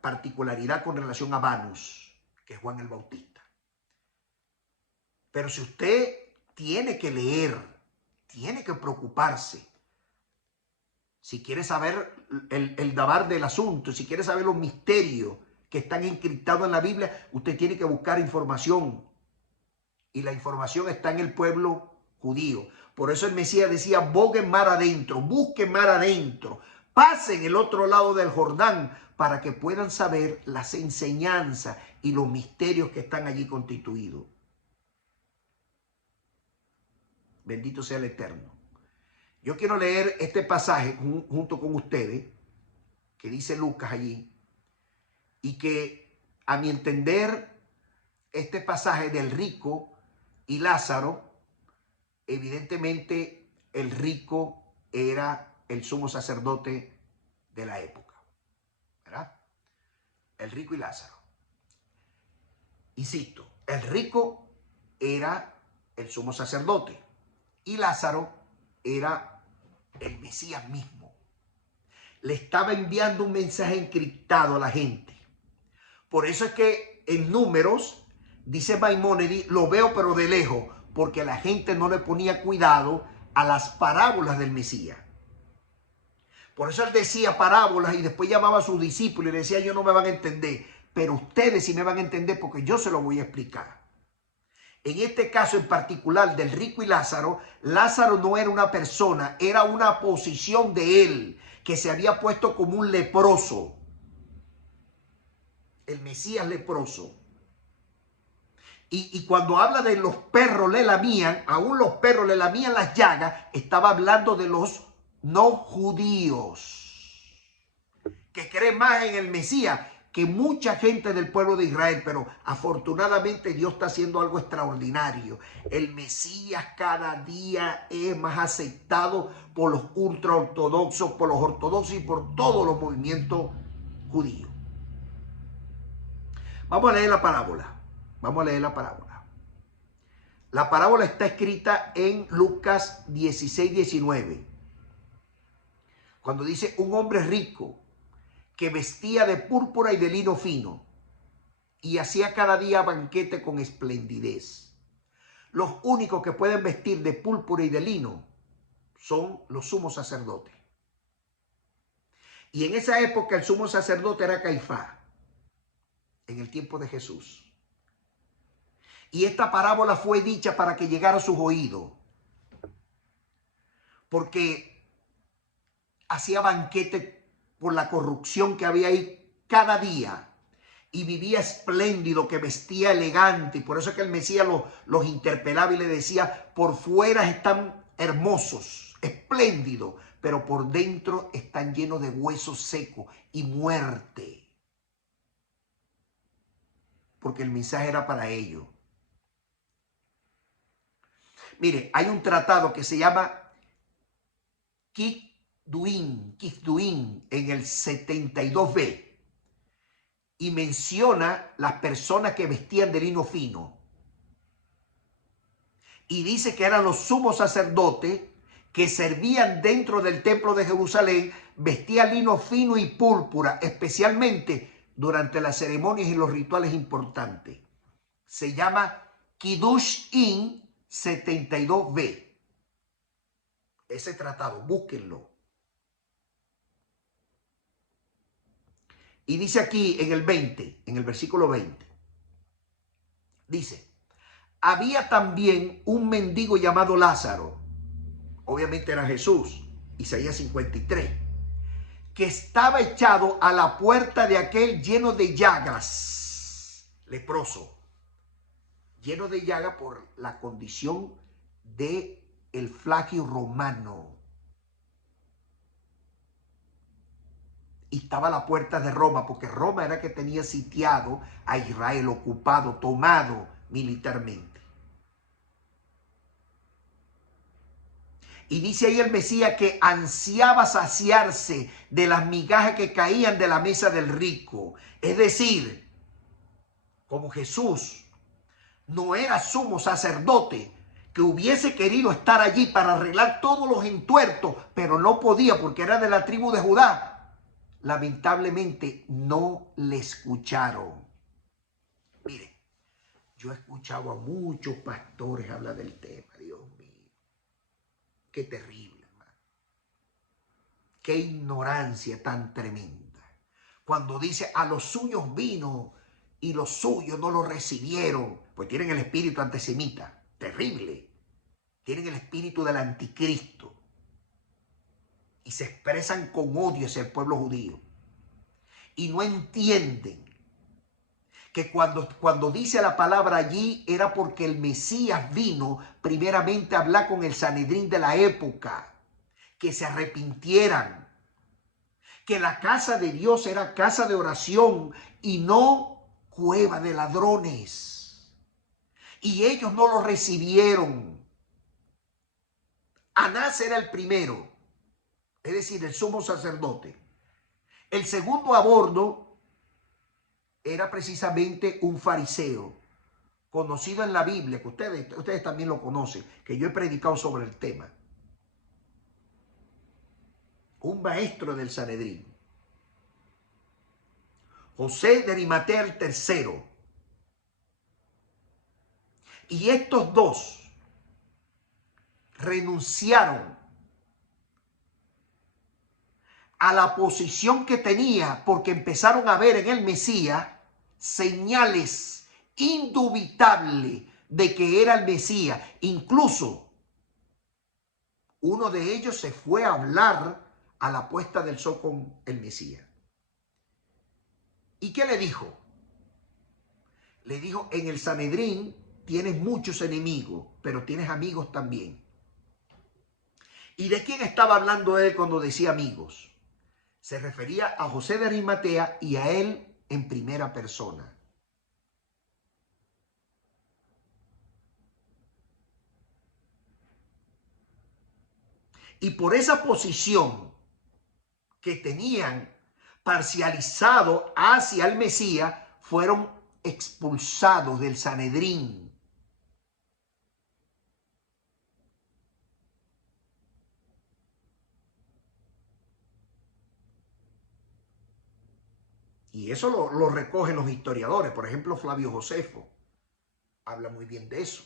particularidad con relación a Vanus, que es Juan el Bautista. Pero si usted tiene que leer, tiene que preocuparse, si quiere saber el dabar del asunto, si quiere saber los misterios que están encriptados en la Biblia, usted tiene que buscar información. Y la información está en el pueblo judío. Por eso el Mesías decía, boguen mar adentro, busquen mar adentro, pasen el otro lado del Jordán para que puedan saber las enseñanzas y los misterios que están allí constituidos. Bendito sea el Eterno. Yo quiero leer este pasaje junto con ustedes, que dice Lucas allí, y que a mi entender, este pasaje del rico y Lázaro, evidentemente el rico era el sumo sacerdote de la época, ¿verdad? El rico y Lázaro. Insisto, el rico era el sumo sacerdote y Lázaro era el Mesías mismo. Le estaba enviando un mensaje encriptado a la gente. Por eso es que en Números, dice Maimónides, lo veo pero de lejos, porque la gente no le ponía cuidado a las parábolas del Mesías. Por eso él decía parábolas y después llamaba a sus discípulos y le decía, ellos no me van a entender, pero ustedes sí me van a entender porque yo se lo voy a explicar. En este caso en particular del rico y Lázaro, Lázaro no era una persona, era una posición de él que se había puesto como un leproso. El Mesías leproso. Y cuando habla de los perros le lamían, aún los perros le lamían las llagas, estaba hablando de los no judíos, que creen más en el Mesías que mucha gente del pueblo de Israel, pero afortunadamente Dios está haciendo algo extraordinario. El Mesías cada día es más aceptado por los ultraortodoxos, por los ortodoxos y por todos los movimientos judíos. Vamos a leer la parábola. Vamos a leer la parábola. La parábola está escrita en Lucas 16, 19. Cuando dice un hombre rico que vestía de púrpura y de lino fino, y hacía cada día banquete con esplendidez. Los únicos que pueden vestir de púrpura y de lino son los sumos sacerdotes. Y en esa época el sumo sacerdote era Caifás, en el tiempo de Jesús. Y esta parábola fue dicha para que llegara a sus oídos, porque hacía banquete por la corrupción que había ahí cada día, y vivía espléndido, que vestía elegante, y por eso es que el Mesías los interpelaba y le decía: por fuera están hermosos, espléndidos, pero por dentro están llenos de huesos secos y muerte. Porque el mensaje era para ellos. Mire, hay un tratado que se llama Kikduin en el 72b, y menciona las personas que vestían de lino fino. Y dice que eran los sumos sacerdotes que servían dentro del templo de Jerusalén, vestían lino fino y púrpura, especialmente durante las ceremonias y los rituales importantes. Se llama Kiddush-in 72b. Ese tratado, búsquenlo. Y dice aquí en el 20, en el versículo 20, dice: había también un mendigo llamado Lázaro, obviamente era Jesús, Isaías 53, que estaba echado a la puerta de aquel lleno de llagas, leproso, lleno de llagas por la condición de el flagio romano. Y estaba a la puerta de Roma, porque Roma era que tenía sitiado a Israel, ocupado, tomado militarmente. Y dice ahí el Mesías que ansiaba saciarse de las migajas que caían de la mesa del rico. Es decir, como Jesús no era sumo sacerdote, que hubiese querido estar allí para arreglar todos los entuertos, pero no podía porque era de la tribu de Judá, lamentablemente no le escucharon. Mire, yo he escuchado a muchos pastores hablar del tema. Dios mío, qué terrible, hermano. Qué ignorancia tan tremenda. Cuando dice: a los suyos vino y los suyos no lo recibieron, pues tienen el espíritu antisemita, terrible. Tienen el espíritu del anticristo y se expresan con odio hacia el pueblo judío. Y no entienden que cuando dice la palabra allí era porque el Mesías vino primeramente a hablar con el Sanedrín de la época, que se arrepintieran, que la casa de Dios era casa de oración y no cueva de ladrones. Y ellos no lo recibieron. Anás era el primero, es decir, el sumo sacerdote. El segundo a bordo era precisamente un fariseo, conocido en la Biblia, que ustedes también lo conocen, que yo he predicado sobre el tema. Un maestro del Sanedrín. José de Arimatea el tercero. Y estos dos renunciaron a la posición que tenía porque empezaron a ver en el Mesías señales indubitables de que era el Mesías. Incluso uno de ellos se fue a hablar a la puesta del sol con el Mesías. ¿Y qué le dijo? Le dijo: en el Sanedrín tienes muchos enemigos, pero tienes amigos también. ¿Y de quién estaba hablando él cuando decía amigos? Se refería a José de Arimatea y a él en primera persona. Y por esa posición que tenían parcializado hacia el Mesías, fueron expulsados del Sanedrín. Y eso lo recogen los historiadores. Por ejemplo, Flavio Josefo habla muy bien de eso.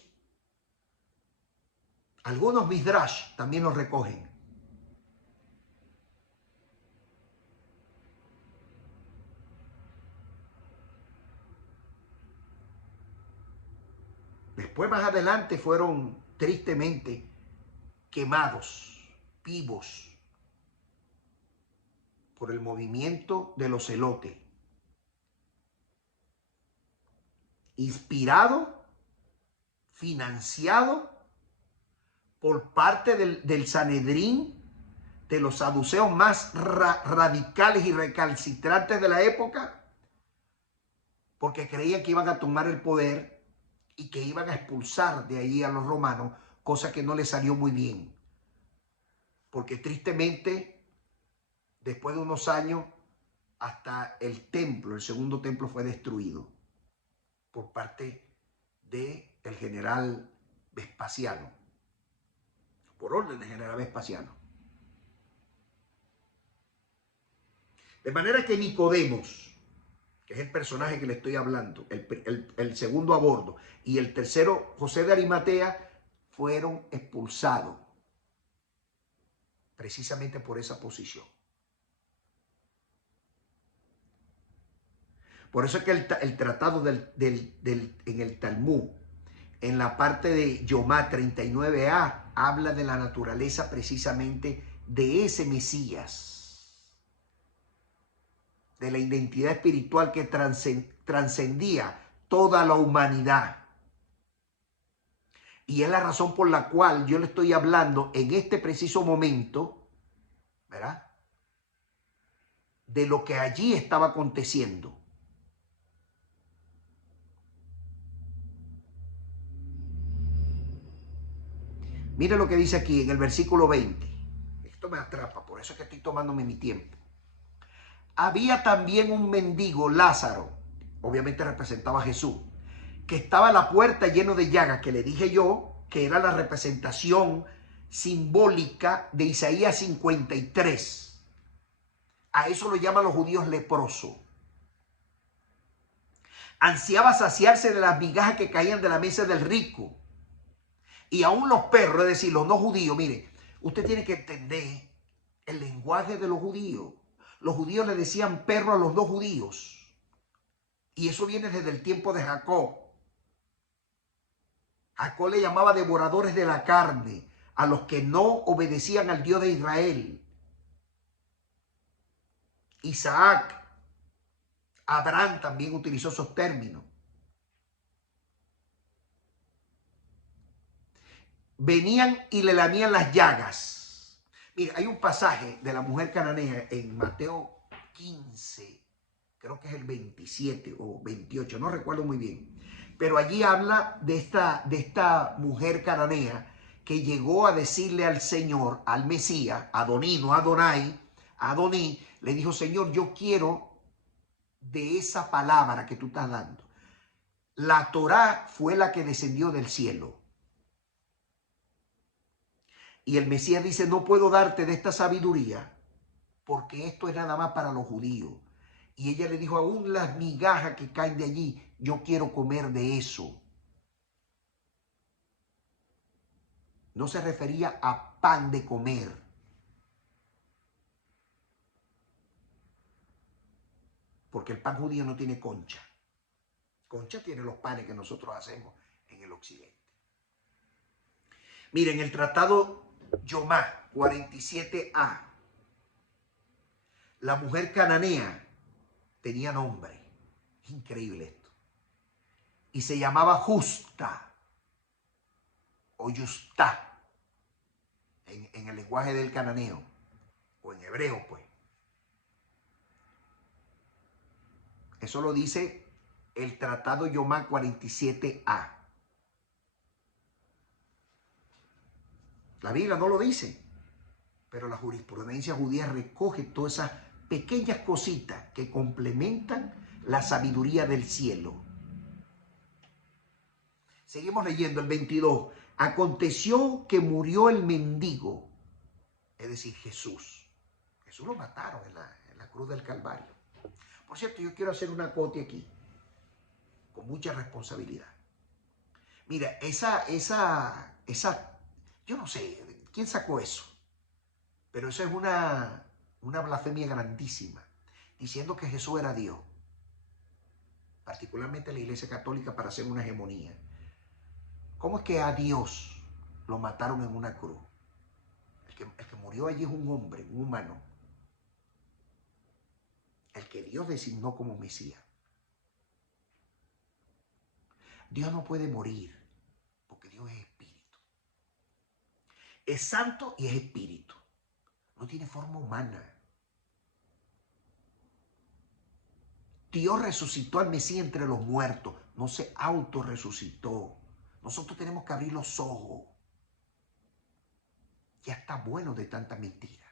Algunos Midrash también lo recogen. Después, más adelante, fueron tristemente quemados, vivos, por el movimiento de los celotes. Inspirado, financiado por parte del Sanedrín, de los saduceos más radicales y recalcitrantes de la época, porque creían que iban a tomar el poder y que iban a expulsar de allí a los romanos, cosa que no les salió muy bien, porque tristemente, después de unos años, hasta el templo, el segundo templo, fue destruido por parte del general Vespasiano, por orden del general Vespasiano. De manera que Nicodemos, que es el personaje que le estoy hablando, el segundo a bordo, y el tercero, José de Arimatea, fueron expulsados precisamente por esa posición. Por eso es que el tratado en el Talmud, en la parte de Yomá 39a, habla de la naturaleza precisamente de ese Mesías, de la identidad espiritual que trascendía toda la humanidad. Y es la razón por la cual yo le estoy hablando en este preciso momento, ¿verdad?, de lo que allí estaba aconteciendo. Mire lo que dice aquí en el versículo 20. Esto me atrapa, por eso es que estoy tomándome mi tiempo. Había también un mendigo, Lázaro, obviamente representaba a Jesús, que estaba a la puerta lleno de llagas, que le dije yo que era la representación simbólica de Isaías 53. A eso lo llaman los judíos leproso. Ansiaba saciarse de las migajas que caían de la mesa del rico. Y aún los perros, es decir, los no judíos, mire, usted tiene que entender el lenguaje de los judíos. Los judíos le decían perro a los no judíos. Y eso viene desde el tiempo de Jacob. Jacob le llamaba devoradores de la carne a los que no obedecían al Dios de Israel. Isaac, Abraham también utilizó esos términos. Venían y le lamían las llagas. Mira, hay un pasaje de la mujer cananea en Mateo 15, creo que es el 27 o 28, no recuerdo muy bien. Pero allí habla de esta mujer cananea que llegó a decirle al Señor, al Mesías, Adoní, no Adonai, Adoní, le dijo: Señor, yo quiero de esa palabra que tú estás dando. La Torá fue la que descendió del cielo. Y el Mesías dice: no puedo darte de esta sabiduría porque esto es nada más para los judíos. Y ella le dijo: aún las migajas que caen de allí, yo quiero comer de eso. No se refería a pan de comer. Porque el pan judío no tiene concha. Concha tiene los panes que nosotros hacemos en el occidente. Miren, el tratado Yomá 47a. La mujer cananea tenía nombre. Es increíble esto. Y se llamaba Justa o Yustá en el lenguaje del cananeo o en hebreo, pues. Eso lo dice el tratado Yomá 47a. La Biblia no lo dice, pero la jurisprudencia judía recoge todas esas pequeñas cositas que complementan la sabiduría del cielo. Seguimos leyendo el 22. Aconteció que murió el mendigo, es decir, Jesús. Jesús lo mataron en la cruz del Calvario. Por cierto, yo quiero hacer una acote aquí, con mucha responsabilidad. Mira, yo no sé, ¿quién sacó eso? Pero eso es una blasfemia grandísima, diciendo que Jesús era Dios, particularmente la Iglesia Católica, para hacer una hegemonía. ¿Cómo es que a Dios lo mataron en una cruz? El que murió allí es un hombre, un humano, el que Dios designó como Mesías. Dios no puede morir, porque Dios es espíritu. Es santo y es espíritu. No tiene forma humana. Dios resucitó al Mesías entre los muertos, no se autorresucitó. Nosotros tenemos que abrir los ojos. Ya está bueno de tanta mentira.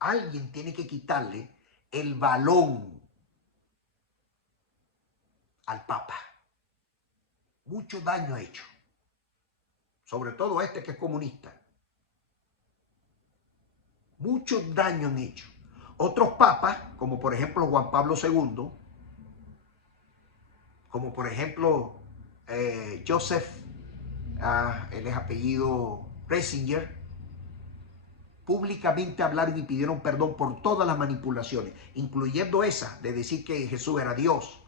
Alguien tiene que quitarle el balón al Papa. Mucho daño ha hecho. Sobre todo este que es comunista. Mucho daño han hecho. Otros papas, como por ejemplo Juan Pablo II, como por ejemplo Joseph, él es apellido Ratzinger, públicamente hablaron y pidieron perdón por todas las manipulaciones, incluyendo esa de decir que Jesús era Dios.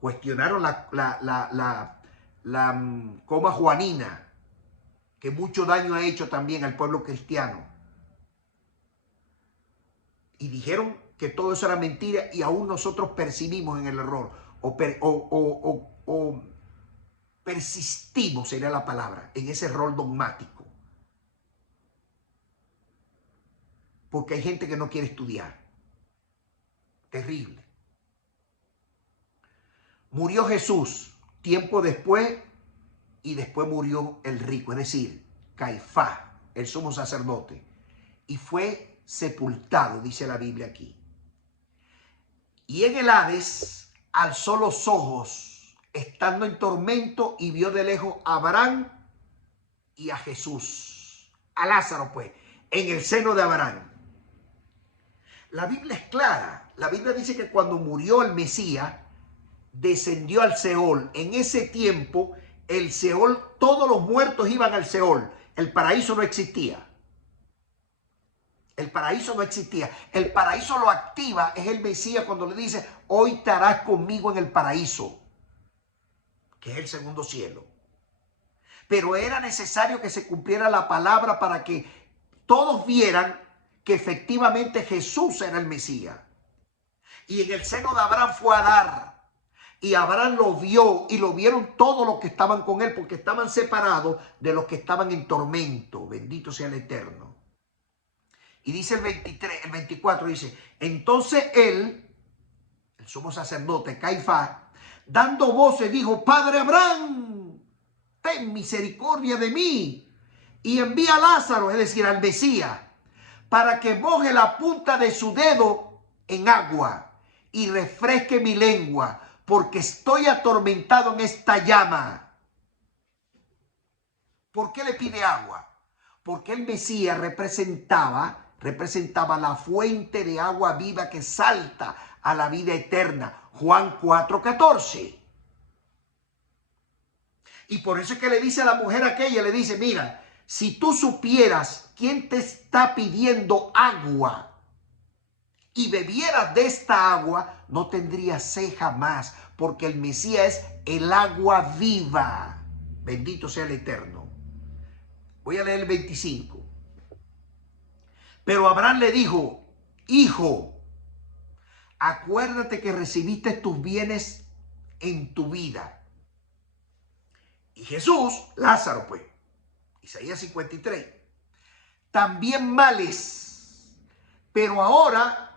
Cuestionaron la coma juanina, que mucho daño ha hecho también al pueblo cristiano. Y dijeron que todo eso era mentira y aún nosotros percibimos en el error o persistimos, sería la palabra, en ese error dogmático. Porque hay gente que no quiere estudiar. Terrible. Murió Jesús tiempo después y después murió el rico, es decir, Caifás, el sumo sacerdote, y fue sepultado, dice la Biblia aquí. Y en el Hades alzó los ojos, estando en tormento, y vio de lejos a Abraham y a Jesús, a Lázaro pues, en el seno de Abraham. La Biblia es clara. La Biblia dice que cuando murió el Mesías, descendió al Seol. En ese tiempo, el Seol, todos los muertos iban al Seol. El paraíso no existía. El paraíso no existía. El paraíso lo activa, es el Mesías cuando le dice, hoy estarás conmigo en el paraíso, que es el segundo cielo. Pero era necesario que se cumpliera la palabra para que todos vieran que efectivamente Jesús era el Mesías. Y en el seno de Abraham fue a dar. Y Abraham lo vio y lo vieron todos los que estaban con él, porque estaban separados de los que estaban en tormento. Bendito sea el Eterno. Y dice el 24, dice, entonces él, el sumo sacerdote Caifás, dando voces dijo, Padre Abraham, ten misericordia de mí y envía a Lázaro, es decir, al Mesías, para que moje la punta de su dedo en agua y refresque mi lengua, porque estoy atormentado en esta llama. ¿Por qué le pide agua? Porque el Mesías representaba la fuente de agua viva que salta a la vida eterna. Juan 4:14. Y por eso es que le dice a la mujer aquella, le dice, mira, si tú supieras quién te está pidiendo agua y bebieras de esta agua, no tendrías sed jamás, porque el Mesías es el agua viva. Bendito sea el Eterno. Voy a leer el 25. Pero Abraham le dijo, hijo, acuérdate que recibiste tus bienes en tu vida. Y Jesús, Lázaro pues, Isaías 53, también males, pero ahora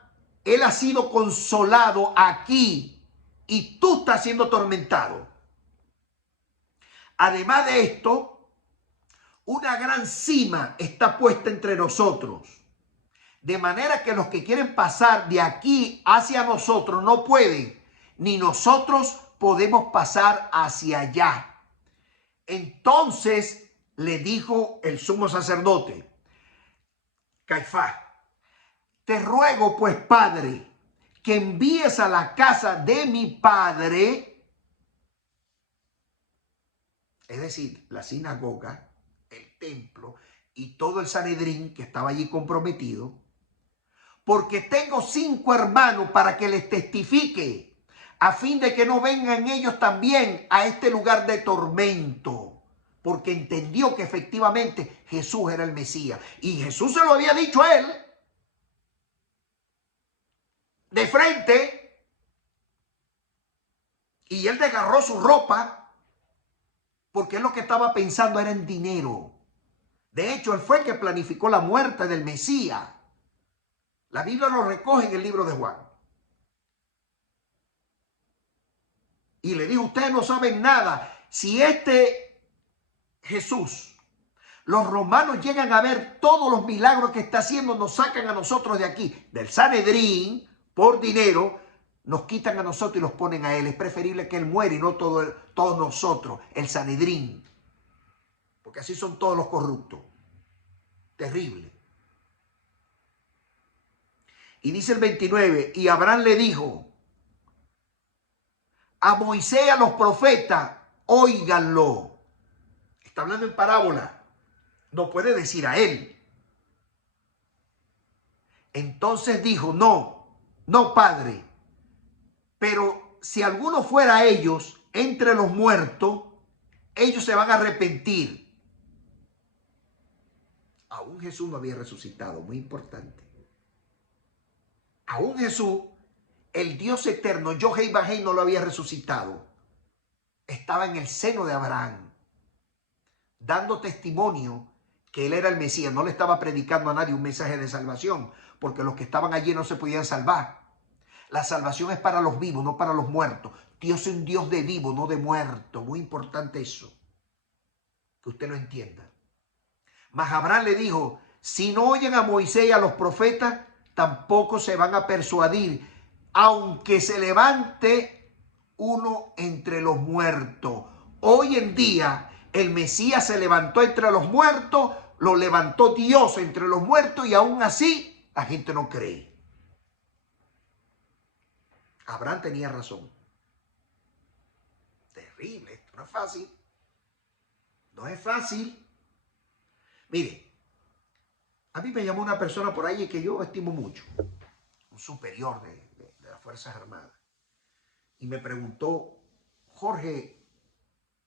él ha sido consolado aquí y tú estás siendo atormentado. Además de esto, una gran cima está puesta entre nosotros, de manera que los que quieren pasar de aquí hacia nosotros no pueden, ni nosotros podemos pasar hacia allá. Entonces le dijo el sumo sacerdote, Caifás, te ruego pues, Padre, que envíes a la casa de mi padre, es decir, la sinagoga, el templo y todo el Sanedrín que estaba allí comprometido, porque tengo 5 hermanos para que les testifique, a fin de que no vengan ellos también a este lugar de tormento, porque entendió que efectivamente Jesús era el Mesías. Y Jesús se lo había dicho a él de frente, y él desgarró su ropa, porque él lo que estaba pensando era en dinero. De hecho, él fue el que planificó la muerte del Mesías. La Biblia lo recoge en el libro de Juan. Y le dijo, ustedes no saben nada. Si este Jesús, los romanos llegan a ver todos los milagros que está haciendo, nos sacan a nosotros de aquí, del Sanedrín, por dinero, nos quitan a nosotros y los ponen a él. Es preferible que él muera y no todos nosotros, el Sanedrín. Porque así son todos los corruptos. Terrible. Y dice el 29, y Abraham le dijo a Moisés y a los profetas, óiganlo. Está hablando en parábola. No puede decir a él. Entonces dijo, no, Padre, pero si alguno fuera a ellos entre los muertos, ellos se van a arrepentir. Aún Jesús no había resucitado, muy importante. Aún Jesús, el Dios eterno, Yohei Bajei, no lo había resucitado. Estaba en el seno de Abraham, dando testimonio que él era el Mesías. No le estaba predicando a nadie un mensaje de salvación, porque los que estaban allí no se podían salvar. La salvación es para los vivos, no para los muertos. Dios es un Dios de vivo, no de muerto. Muy importante eso, que usted lo entienda. Mas Abraham le dijo, si no oyen a Moisés y a los profetas, tampoco se van a persuadir, aunque se levante uno entre los muertos. Hoy en día el Mesías se levantó entre los muertos, lo levantó Dios entre los muertos y aún así la gente no cree. Abraham tenía razón. Terrible, esto no es fácil. No es fácil. Mire, a mí me llamó una persona por ahí que yo estimo mucho, un superior de las Fuerzas Armadas, y me preguntó, Jorge,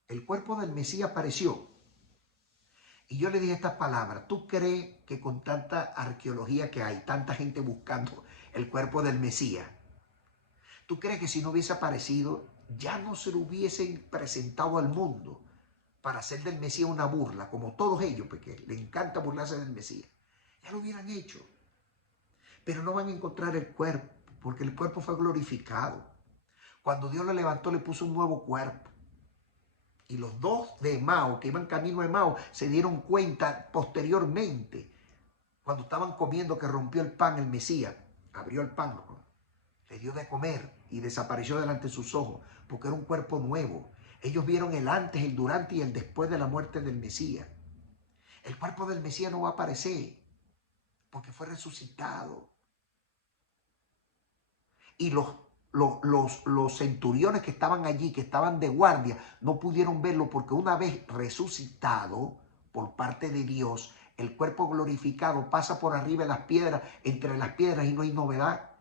el cuerpo del Mesías apareció. Y yo le dije estas palabras, ¿tú crees que con tanta arqueología que hay, tanta gente buscando el cuerpo del Mesías, tú crees que si no hubiese aparecido, ya no se lo hubiesen presentado al mundo para hacer del Mesías una burla, como todos ellos, porque le encanta burlarse del Mesías? Ya lo hubieran hecho. Pero no van a encontrar el cuerpo, porque el cuerpo fue glorificado. Cuando Dios lo levantó, le puso un nuevo cuerpo. Y los dos de Emao, que iban camino a Emao, se dieron cuenta posteriormente, cuando estaban comiendo, que rompió el pan el Mesías. Abrió el pan, le dio de comer y desapareció delante de sus ojos, porque era un cuerpo nuevo. Ellos vieron el antes, el durante y el después de la muerte del Mesías. El cuerpo del Mesías no va a aparecer, porque fue resucitado. Y los centuriones que estaban allí, que estaban de guardia, no pudieron verlo, porque una vez resucitado por parte de Dios, el cuerpo glorificado pasa por arriba de las piedras, entre las piedras, y no hay novedad.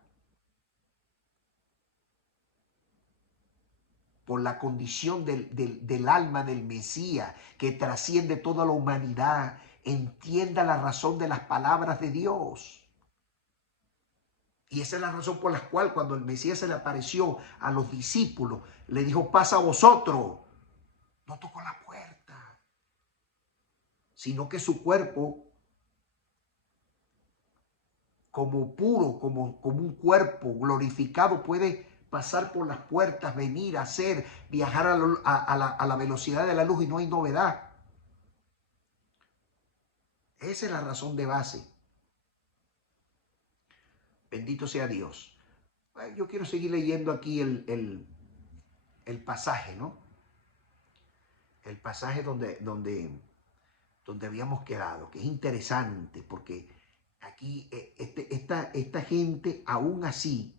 Por la condición del alma del Mesías, que trasciende toda la humanidad, entienda la razón de las palabras de Dios. Y esa es la razón por la cual cuando el Mesías se le apareció a los discípulos, le dijo, pasa a vosotros. No tocó la puerta, sino que su cuerpo, como puro, como un cuerpo glorificado, puede pasar por las puertas, venir, hacer, viajar a la velocidad de la luz, y no hay novedad. Esa es la razón de base. Bendito sea Dios. Yo quiero seguir leyendo aquí el pasaje, ¿no? El pasaje donde habíamos quedado, que es interesante, porque aquí esta gente aún así,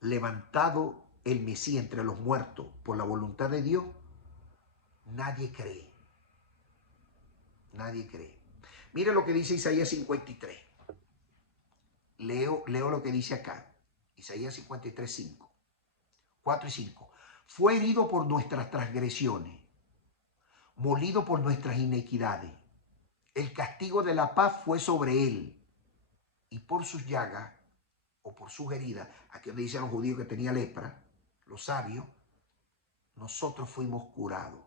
levantado el Mesías entre los muertos por la voluntad de Dios, nadie cree. Nadie cree. Mire lo que dice Isaías 53. Leo lo que dice acá. Isaías 53, 5. 4 y 5. Fue herido por nuestras transgresiones, molido por nuestras iniquidades. El castigo de la paz fue sobre él, y por sus llagas, o por sus heridas, aquí donde dicen los judíos que tenía lepra, los sabios, nosotros fuimos curados.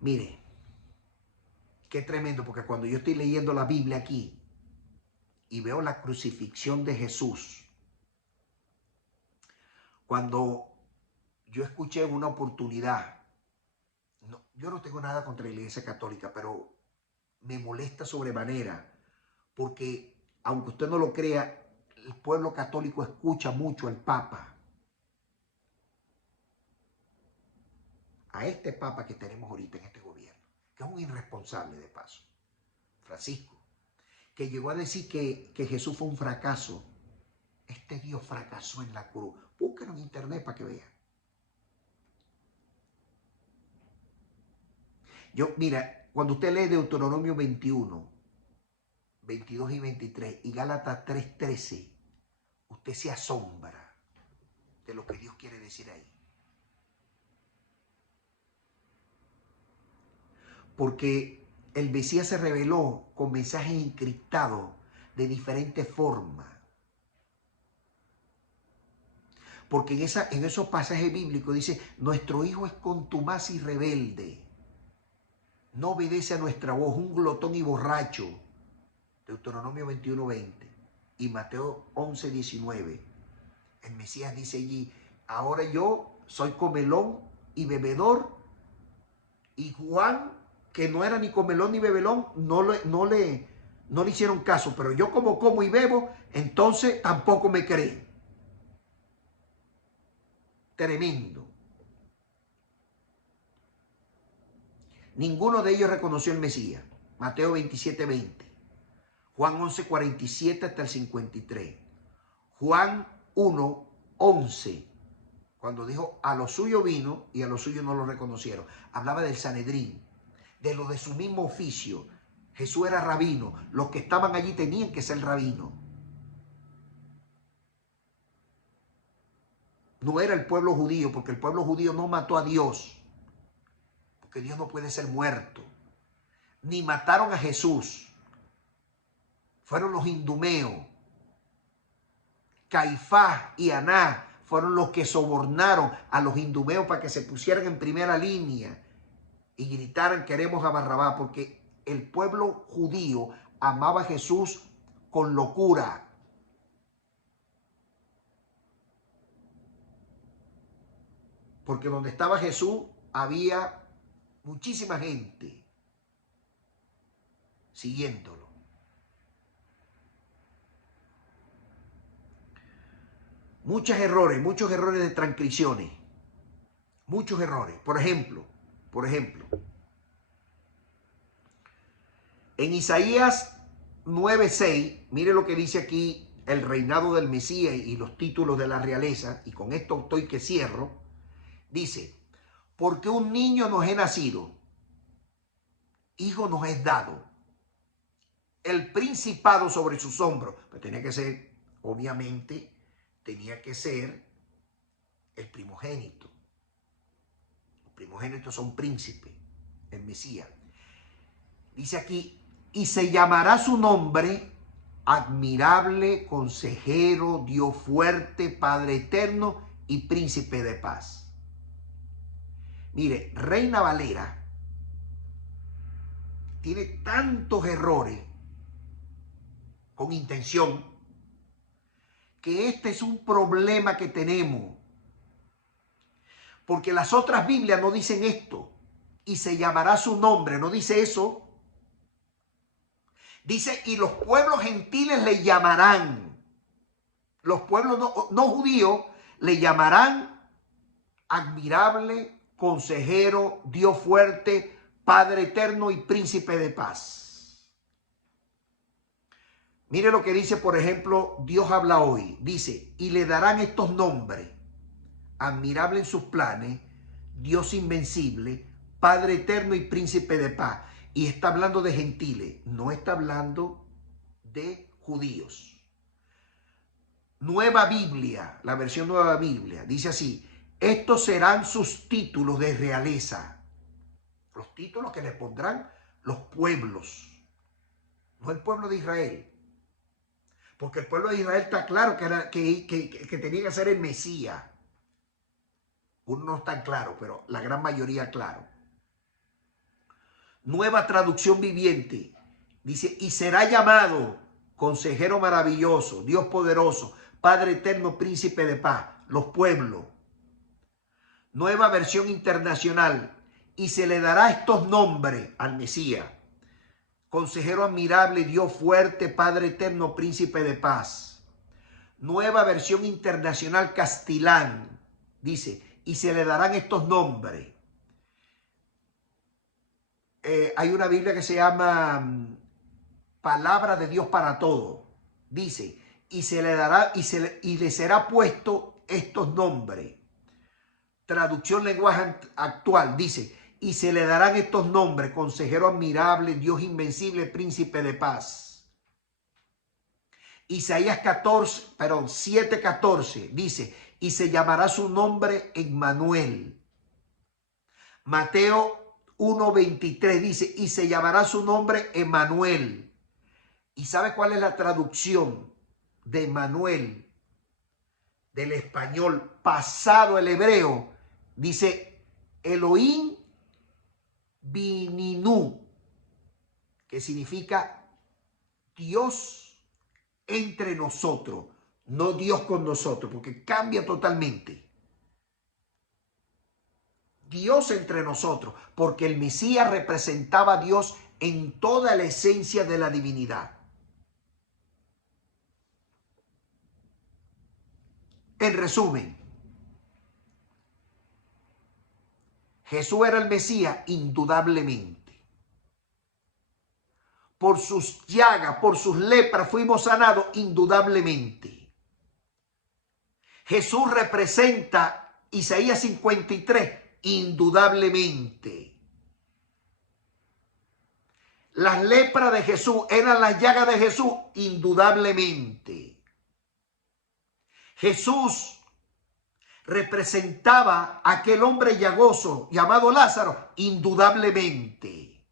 Mire, qué tremendo, porque cuando yo estoy leyendo la Biblia aquí y veo la crucifixión de Jesús, cuando yo escuché en una oportunidad, yo no tengo nada contra la Iglesia Católica, pero me molesta sobremanera, porque aunque usted no lo crea, el pueblo católico escucha mucho al Papa. A este Papa que tenemos ahorita en este gobierno, que es un irresponsable de paso, Francisco, que llegó a decir que Jesús fue un fracaso. Este Dios fracasó en la cruz. Búsquenlo en internet para que vean. Mira, cuando usted lee Deuteronomio 21, 22 y 23 y Gálatas 3:13, usted se asombra de lo que Dios quiere decir ahí. Porque el Mesías se reveló con mensajes encriptados de diferentes formas. Porque en esos pasajes bíblicos dice, nuestro hijo es contumaz y rebelde. No obedece a nuestra voz, un glotón y borracho. Deuteronomio 21:20 y Mateo 11:19. El Mesías dice allí, ahora yo soy comelón y bebedor, y Juan, que no era ni comelón ni bebelón, no le hicieron caso, pero yo como y bebo, entonces tampoco me creen. Tremendo. Ninguno de ellos reconoció el Mesías. Mateo 27:20. Juan 11:47 hasta el 53. Juan 1:11. Cuando dijo, a lo suyo vino y a lo suyo no lo reconocieron. Hablaba del Sanedrín, de lo de su mismo oficio. Jesús era rabino. Los que estaban allí tenían que ser rabinos. No era el pueblo judío, porque el pueblo judío no mató a Dios. Porque Dios no puede ser muerto. Ni mataron a Jesús. Fueron los idumeos. Caifás y Anás fueron los que sobornaron a los idumeos para que se pusieran en primera línea y gritaran, queremos a Barrabás, porque el pueblo judío amaba a Jesús con locura. Porque donde estaba Jesús había muchísima gente siguiéndolo. Muchos errores de transcripciones. Muchos errores. Por ejemplo, en Isaías 9:6, mire lo que dice aquí el reinado del Mesías y los títulos de la realeza, y con esto estoy que cierro. Dice, porque un niño nos es nacido, hijo nos es dado, el principado sobre sus hombros. Pero tenía que ser, obviamente, tenía que ser el primogénito. Los primogénitos son príncipes, el Mesías. Dice aquí, y se llamará su nombre admirable, consejero, Dios fuerte, Padre eterno y príncipe de paz. Mire, Reina Valera tiene tantos errores con intención que este es un problema que tenemos. Porque las otras Biblias no dicen esto. Y se llamará su nombre, no dice eso. Dice, y los pueblos gentiles le llamarán. Los pueblos no judíos le llamarán admirable, consejero, Dios fuerte, Padre eterno y príncipe de paz. Mire lo que dice, por ejemplo, Dios habla hoy. Dice, y le darán estos nombres: admirable en sus planes, Dios invencible, Padre eterno y príncipe de paz. Y está hablando de gentiles, no está hablando de judíos. Nueva Biblia, la versión Nueva Biblia, dice así: estos serán sus títulos de realeza. Los títulos que le pondrán los pueblos, no el pueblo de Israel. Porque el pueblo de Israel está claro que tenía que ser el Mesías. Uno no está claro, pero la gran mayoría claro. Nueva traducción viviente dice: y será llamado consejero maravilloso, Dios poderoso, Padre eterno, príncipe de paz. Los pueblos. Nueva versión internacional: y se le dará estos nombres al Mesías: consejero admirable, Dios fuerte, Padre eterno, príncipe de paz. Nueva versión internacional Castilán dice: y se le darán estos nombres. Hay una Biblia que se llama Palabra de Dios para Todo. Dice: y se le dará y le será puesto estos nombres. Traducción lenguaje actual dice: y se le darán estos nombres: consejero admirable, Dios invencible, príncipe de paz. Isaías 7:14 dice: y se llamará su nombre Emmanuel. Mateo 1:23 dice: y se llamará su nombre Emmanuel. ¿Y sabe cuál es la traducción de Emmanuel del español pasado al hebreo? Dice Elohim Bininu, que significa Dios entre nosotros, no Dios con nosotros, porque cambia totalmente. Dios entre nosotros, porque el Mesías representaba a Dios en toda la esencia de la divinidad. En resumen, Jesús era el Mesías indudablemente. Por sus llagas, por sus lepras fuimos sanados indudablemente. Jesús representa Isaías 53 indudablemente. Las lepras de Jesús eran las llagas de Jesús indudablemente. Jesús representaba a aquel hombre llagoso llamado Lázaro indudablemente.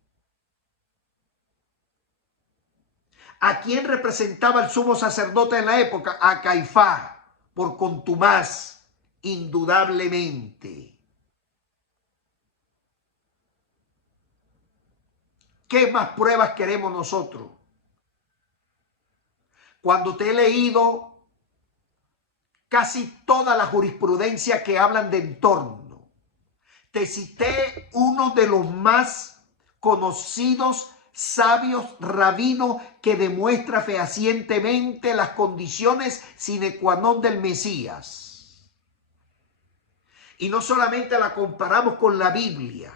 ¿A quién representaba el sumo sacerdote en la época? A Caifás, por contumaz, indudablemente. ¿Qué más pruebas queremos nosotros? Cuando te he leído casi toda la jurisprudencia que hablan de entorno, te cité uno de los más conocidos sabios rabinos que demuestra fehacientemente las condiciones sine qua non del Mesías. Y no solamente la comparamos con la Biblia,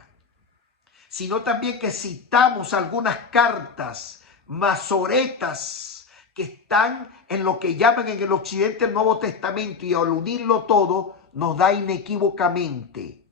sino también que citamos algunas cartas masoretas que están en lo que llaman en el occidente el Nuevo Testamento, y al unirlo todo nos da inequívocamente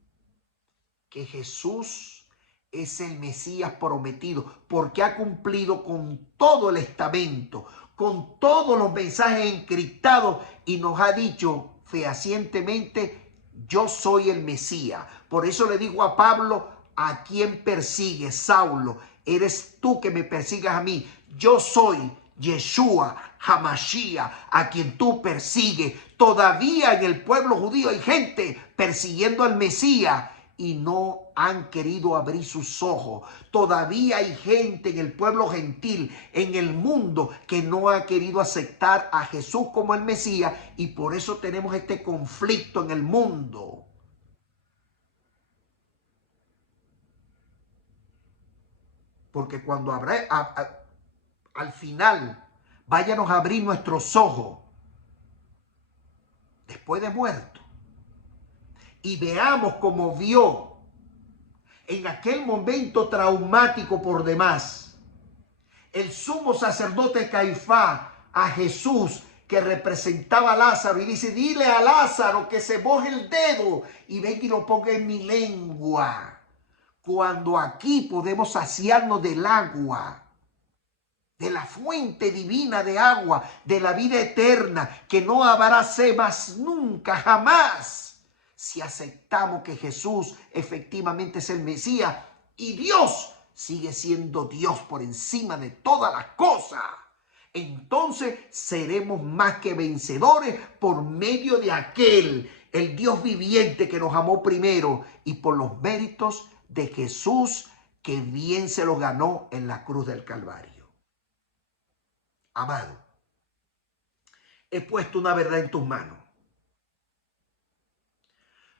que Jesús es el Mesías prometido, porque ha cumplido con todo el estamento, con todos los mensajes encriptados, y nos ha dicho fehacientemente: yo soy el Mesías. Por eso le digo a Pablo: ¿a quién persigues, Saulo? Eres tú que me persigues a mí. Yo soy Yeshua Hamashiach, a quien tú persigues. Todavía en el pueblo judío hay gente persiguiendo al Mesías y no han querido abrir sus ojos. Todavía hay gente en el pueblo gentil, en el mundo, que no ha querido aceptar a Jesús como el Mesías, y por eso tenemos este conflicto en el mundo. Porque cuando al final váyanos a abrir nuestros ojos, después de muerto, y veamos cómo vio en aquel momento traumático por demás el sumo sacerdote Caifás a Jesús, que representaba a Lázaro, y dice: dile a Lázaro que se moje el dedo y ven y lo ponga en mi lengua. Cuando aquí podemos saciarnos del agua, de la fuente divina de agua, de la vida eterna, que no habrá sed más nunca, jamás, si aceptamos que Jesús efectivamente es el Mesías y Dios sigue siendo Dios por encima de todas las cosas. Entonces seremos más que vencedores por medio de aquel, el Dios viviente, que nos amó primero, y por los méritos de Jesús, que bien se los ganó en la cruz del Calvario. Amado, he puesto una verdad en tus manos.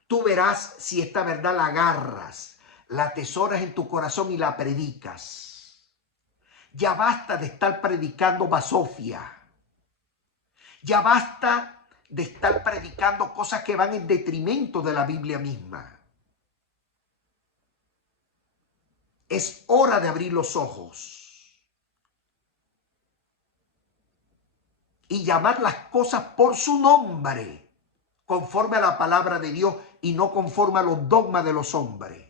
Tú verás si esta verdad la agarras, la atesoras en tu corazón y la predicas. Ya basta de estar predicando basofia. Ya basta de estar predicando cosas que van en detrimento de la Biblia misma. Es hora de abrir los ojos y llamar las cosas por su nombre, conforme a la palabra de Dios y no conforme a los dogmas de los hombres.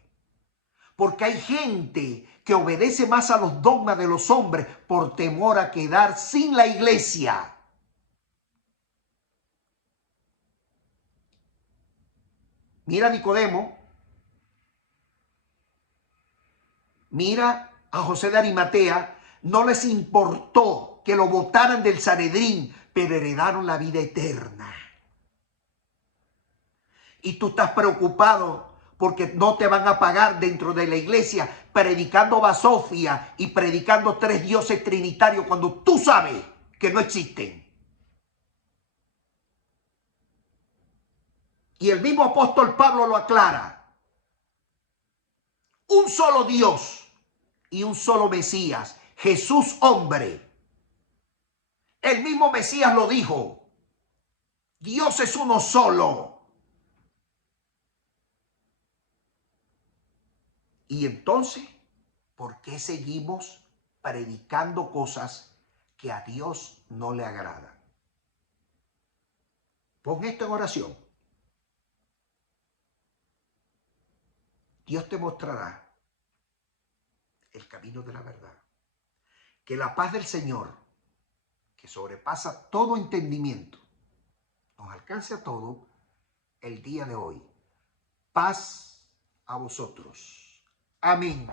Porque hay gente que obedece más a los dogmas de los hombres por temor a quedar sin la iglesia. Mira a Nicodemo, mira a José de Arimatea, no les importó que lo botaran del Sanedrín, pero heredaron la vida eterna. Y tú estás preocupado porque no te van a pagar dentro de la iglesia predicando basofia y predicando tres dioses trinitarios cuando tú sabes que no existen. Y el mismo apóstol Pablo lo aclara. Un solo Dios y un solo Mesías, Jesús hombre. El mismo Mesías lo dijo. Dios es uno solo. Y entonces, ¿por qué seguimos predicando cosas que a Dios no le agradan? Pon esto en oración. Dios te mostrará el camino de la verdad. Que la paz del Señor, que sobrepasa todo entendimiento, nos alcance a todo el día de hoy. Paz a vosotros. Amén.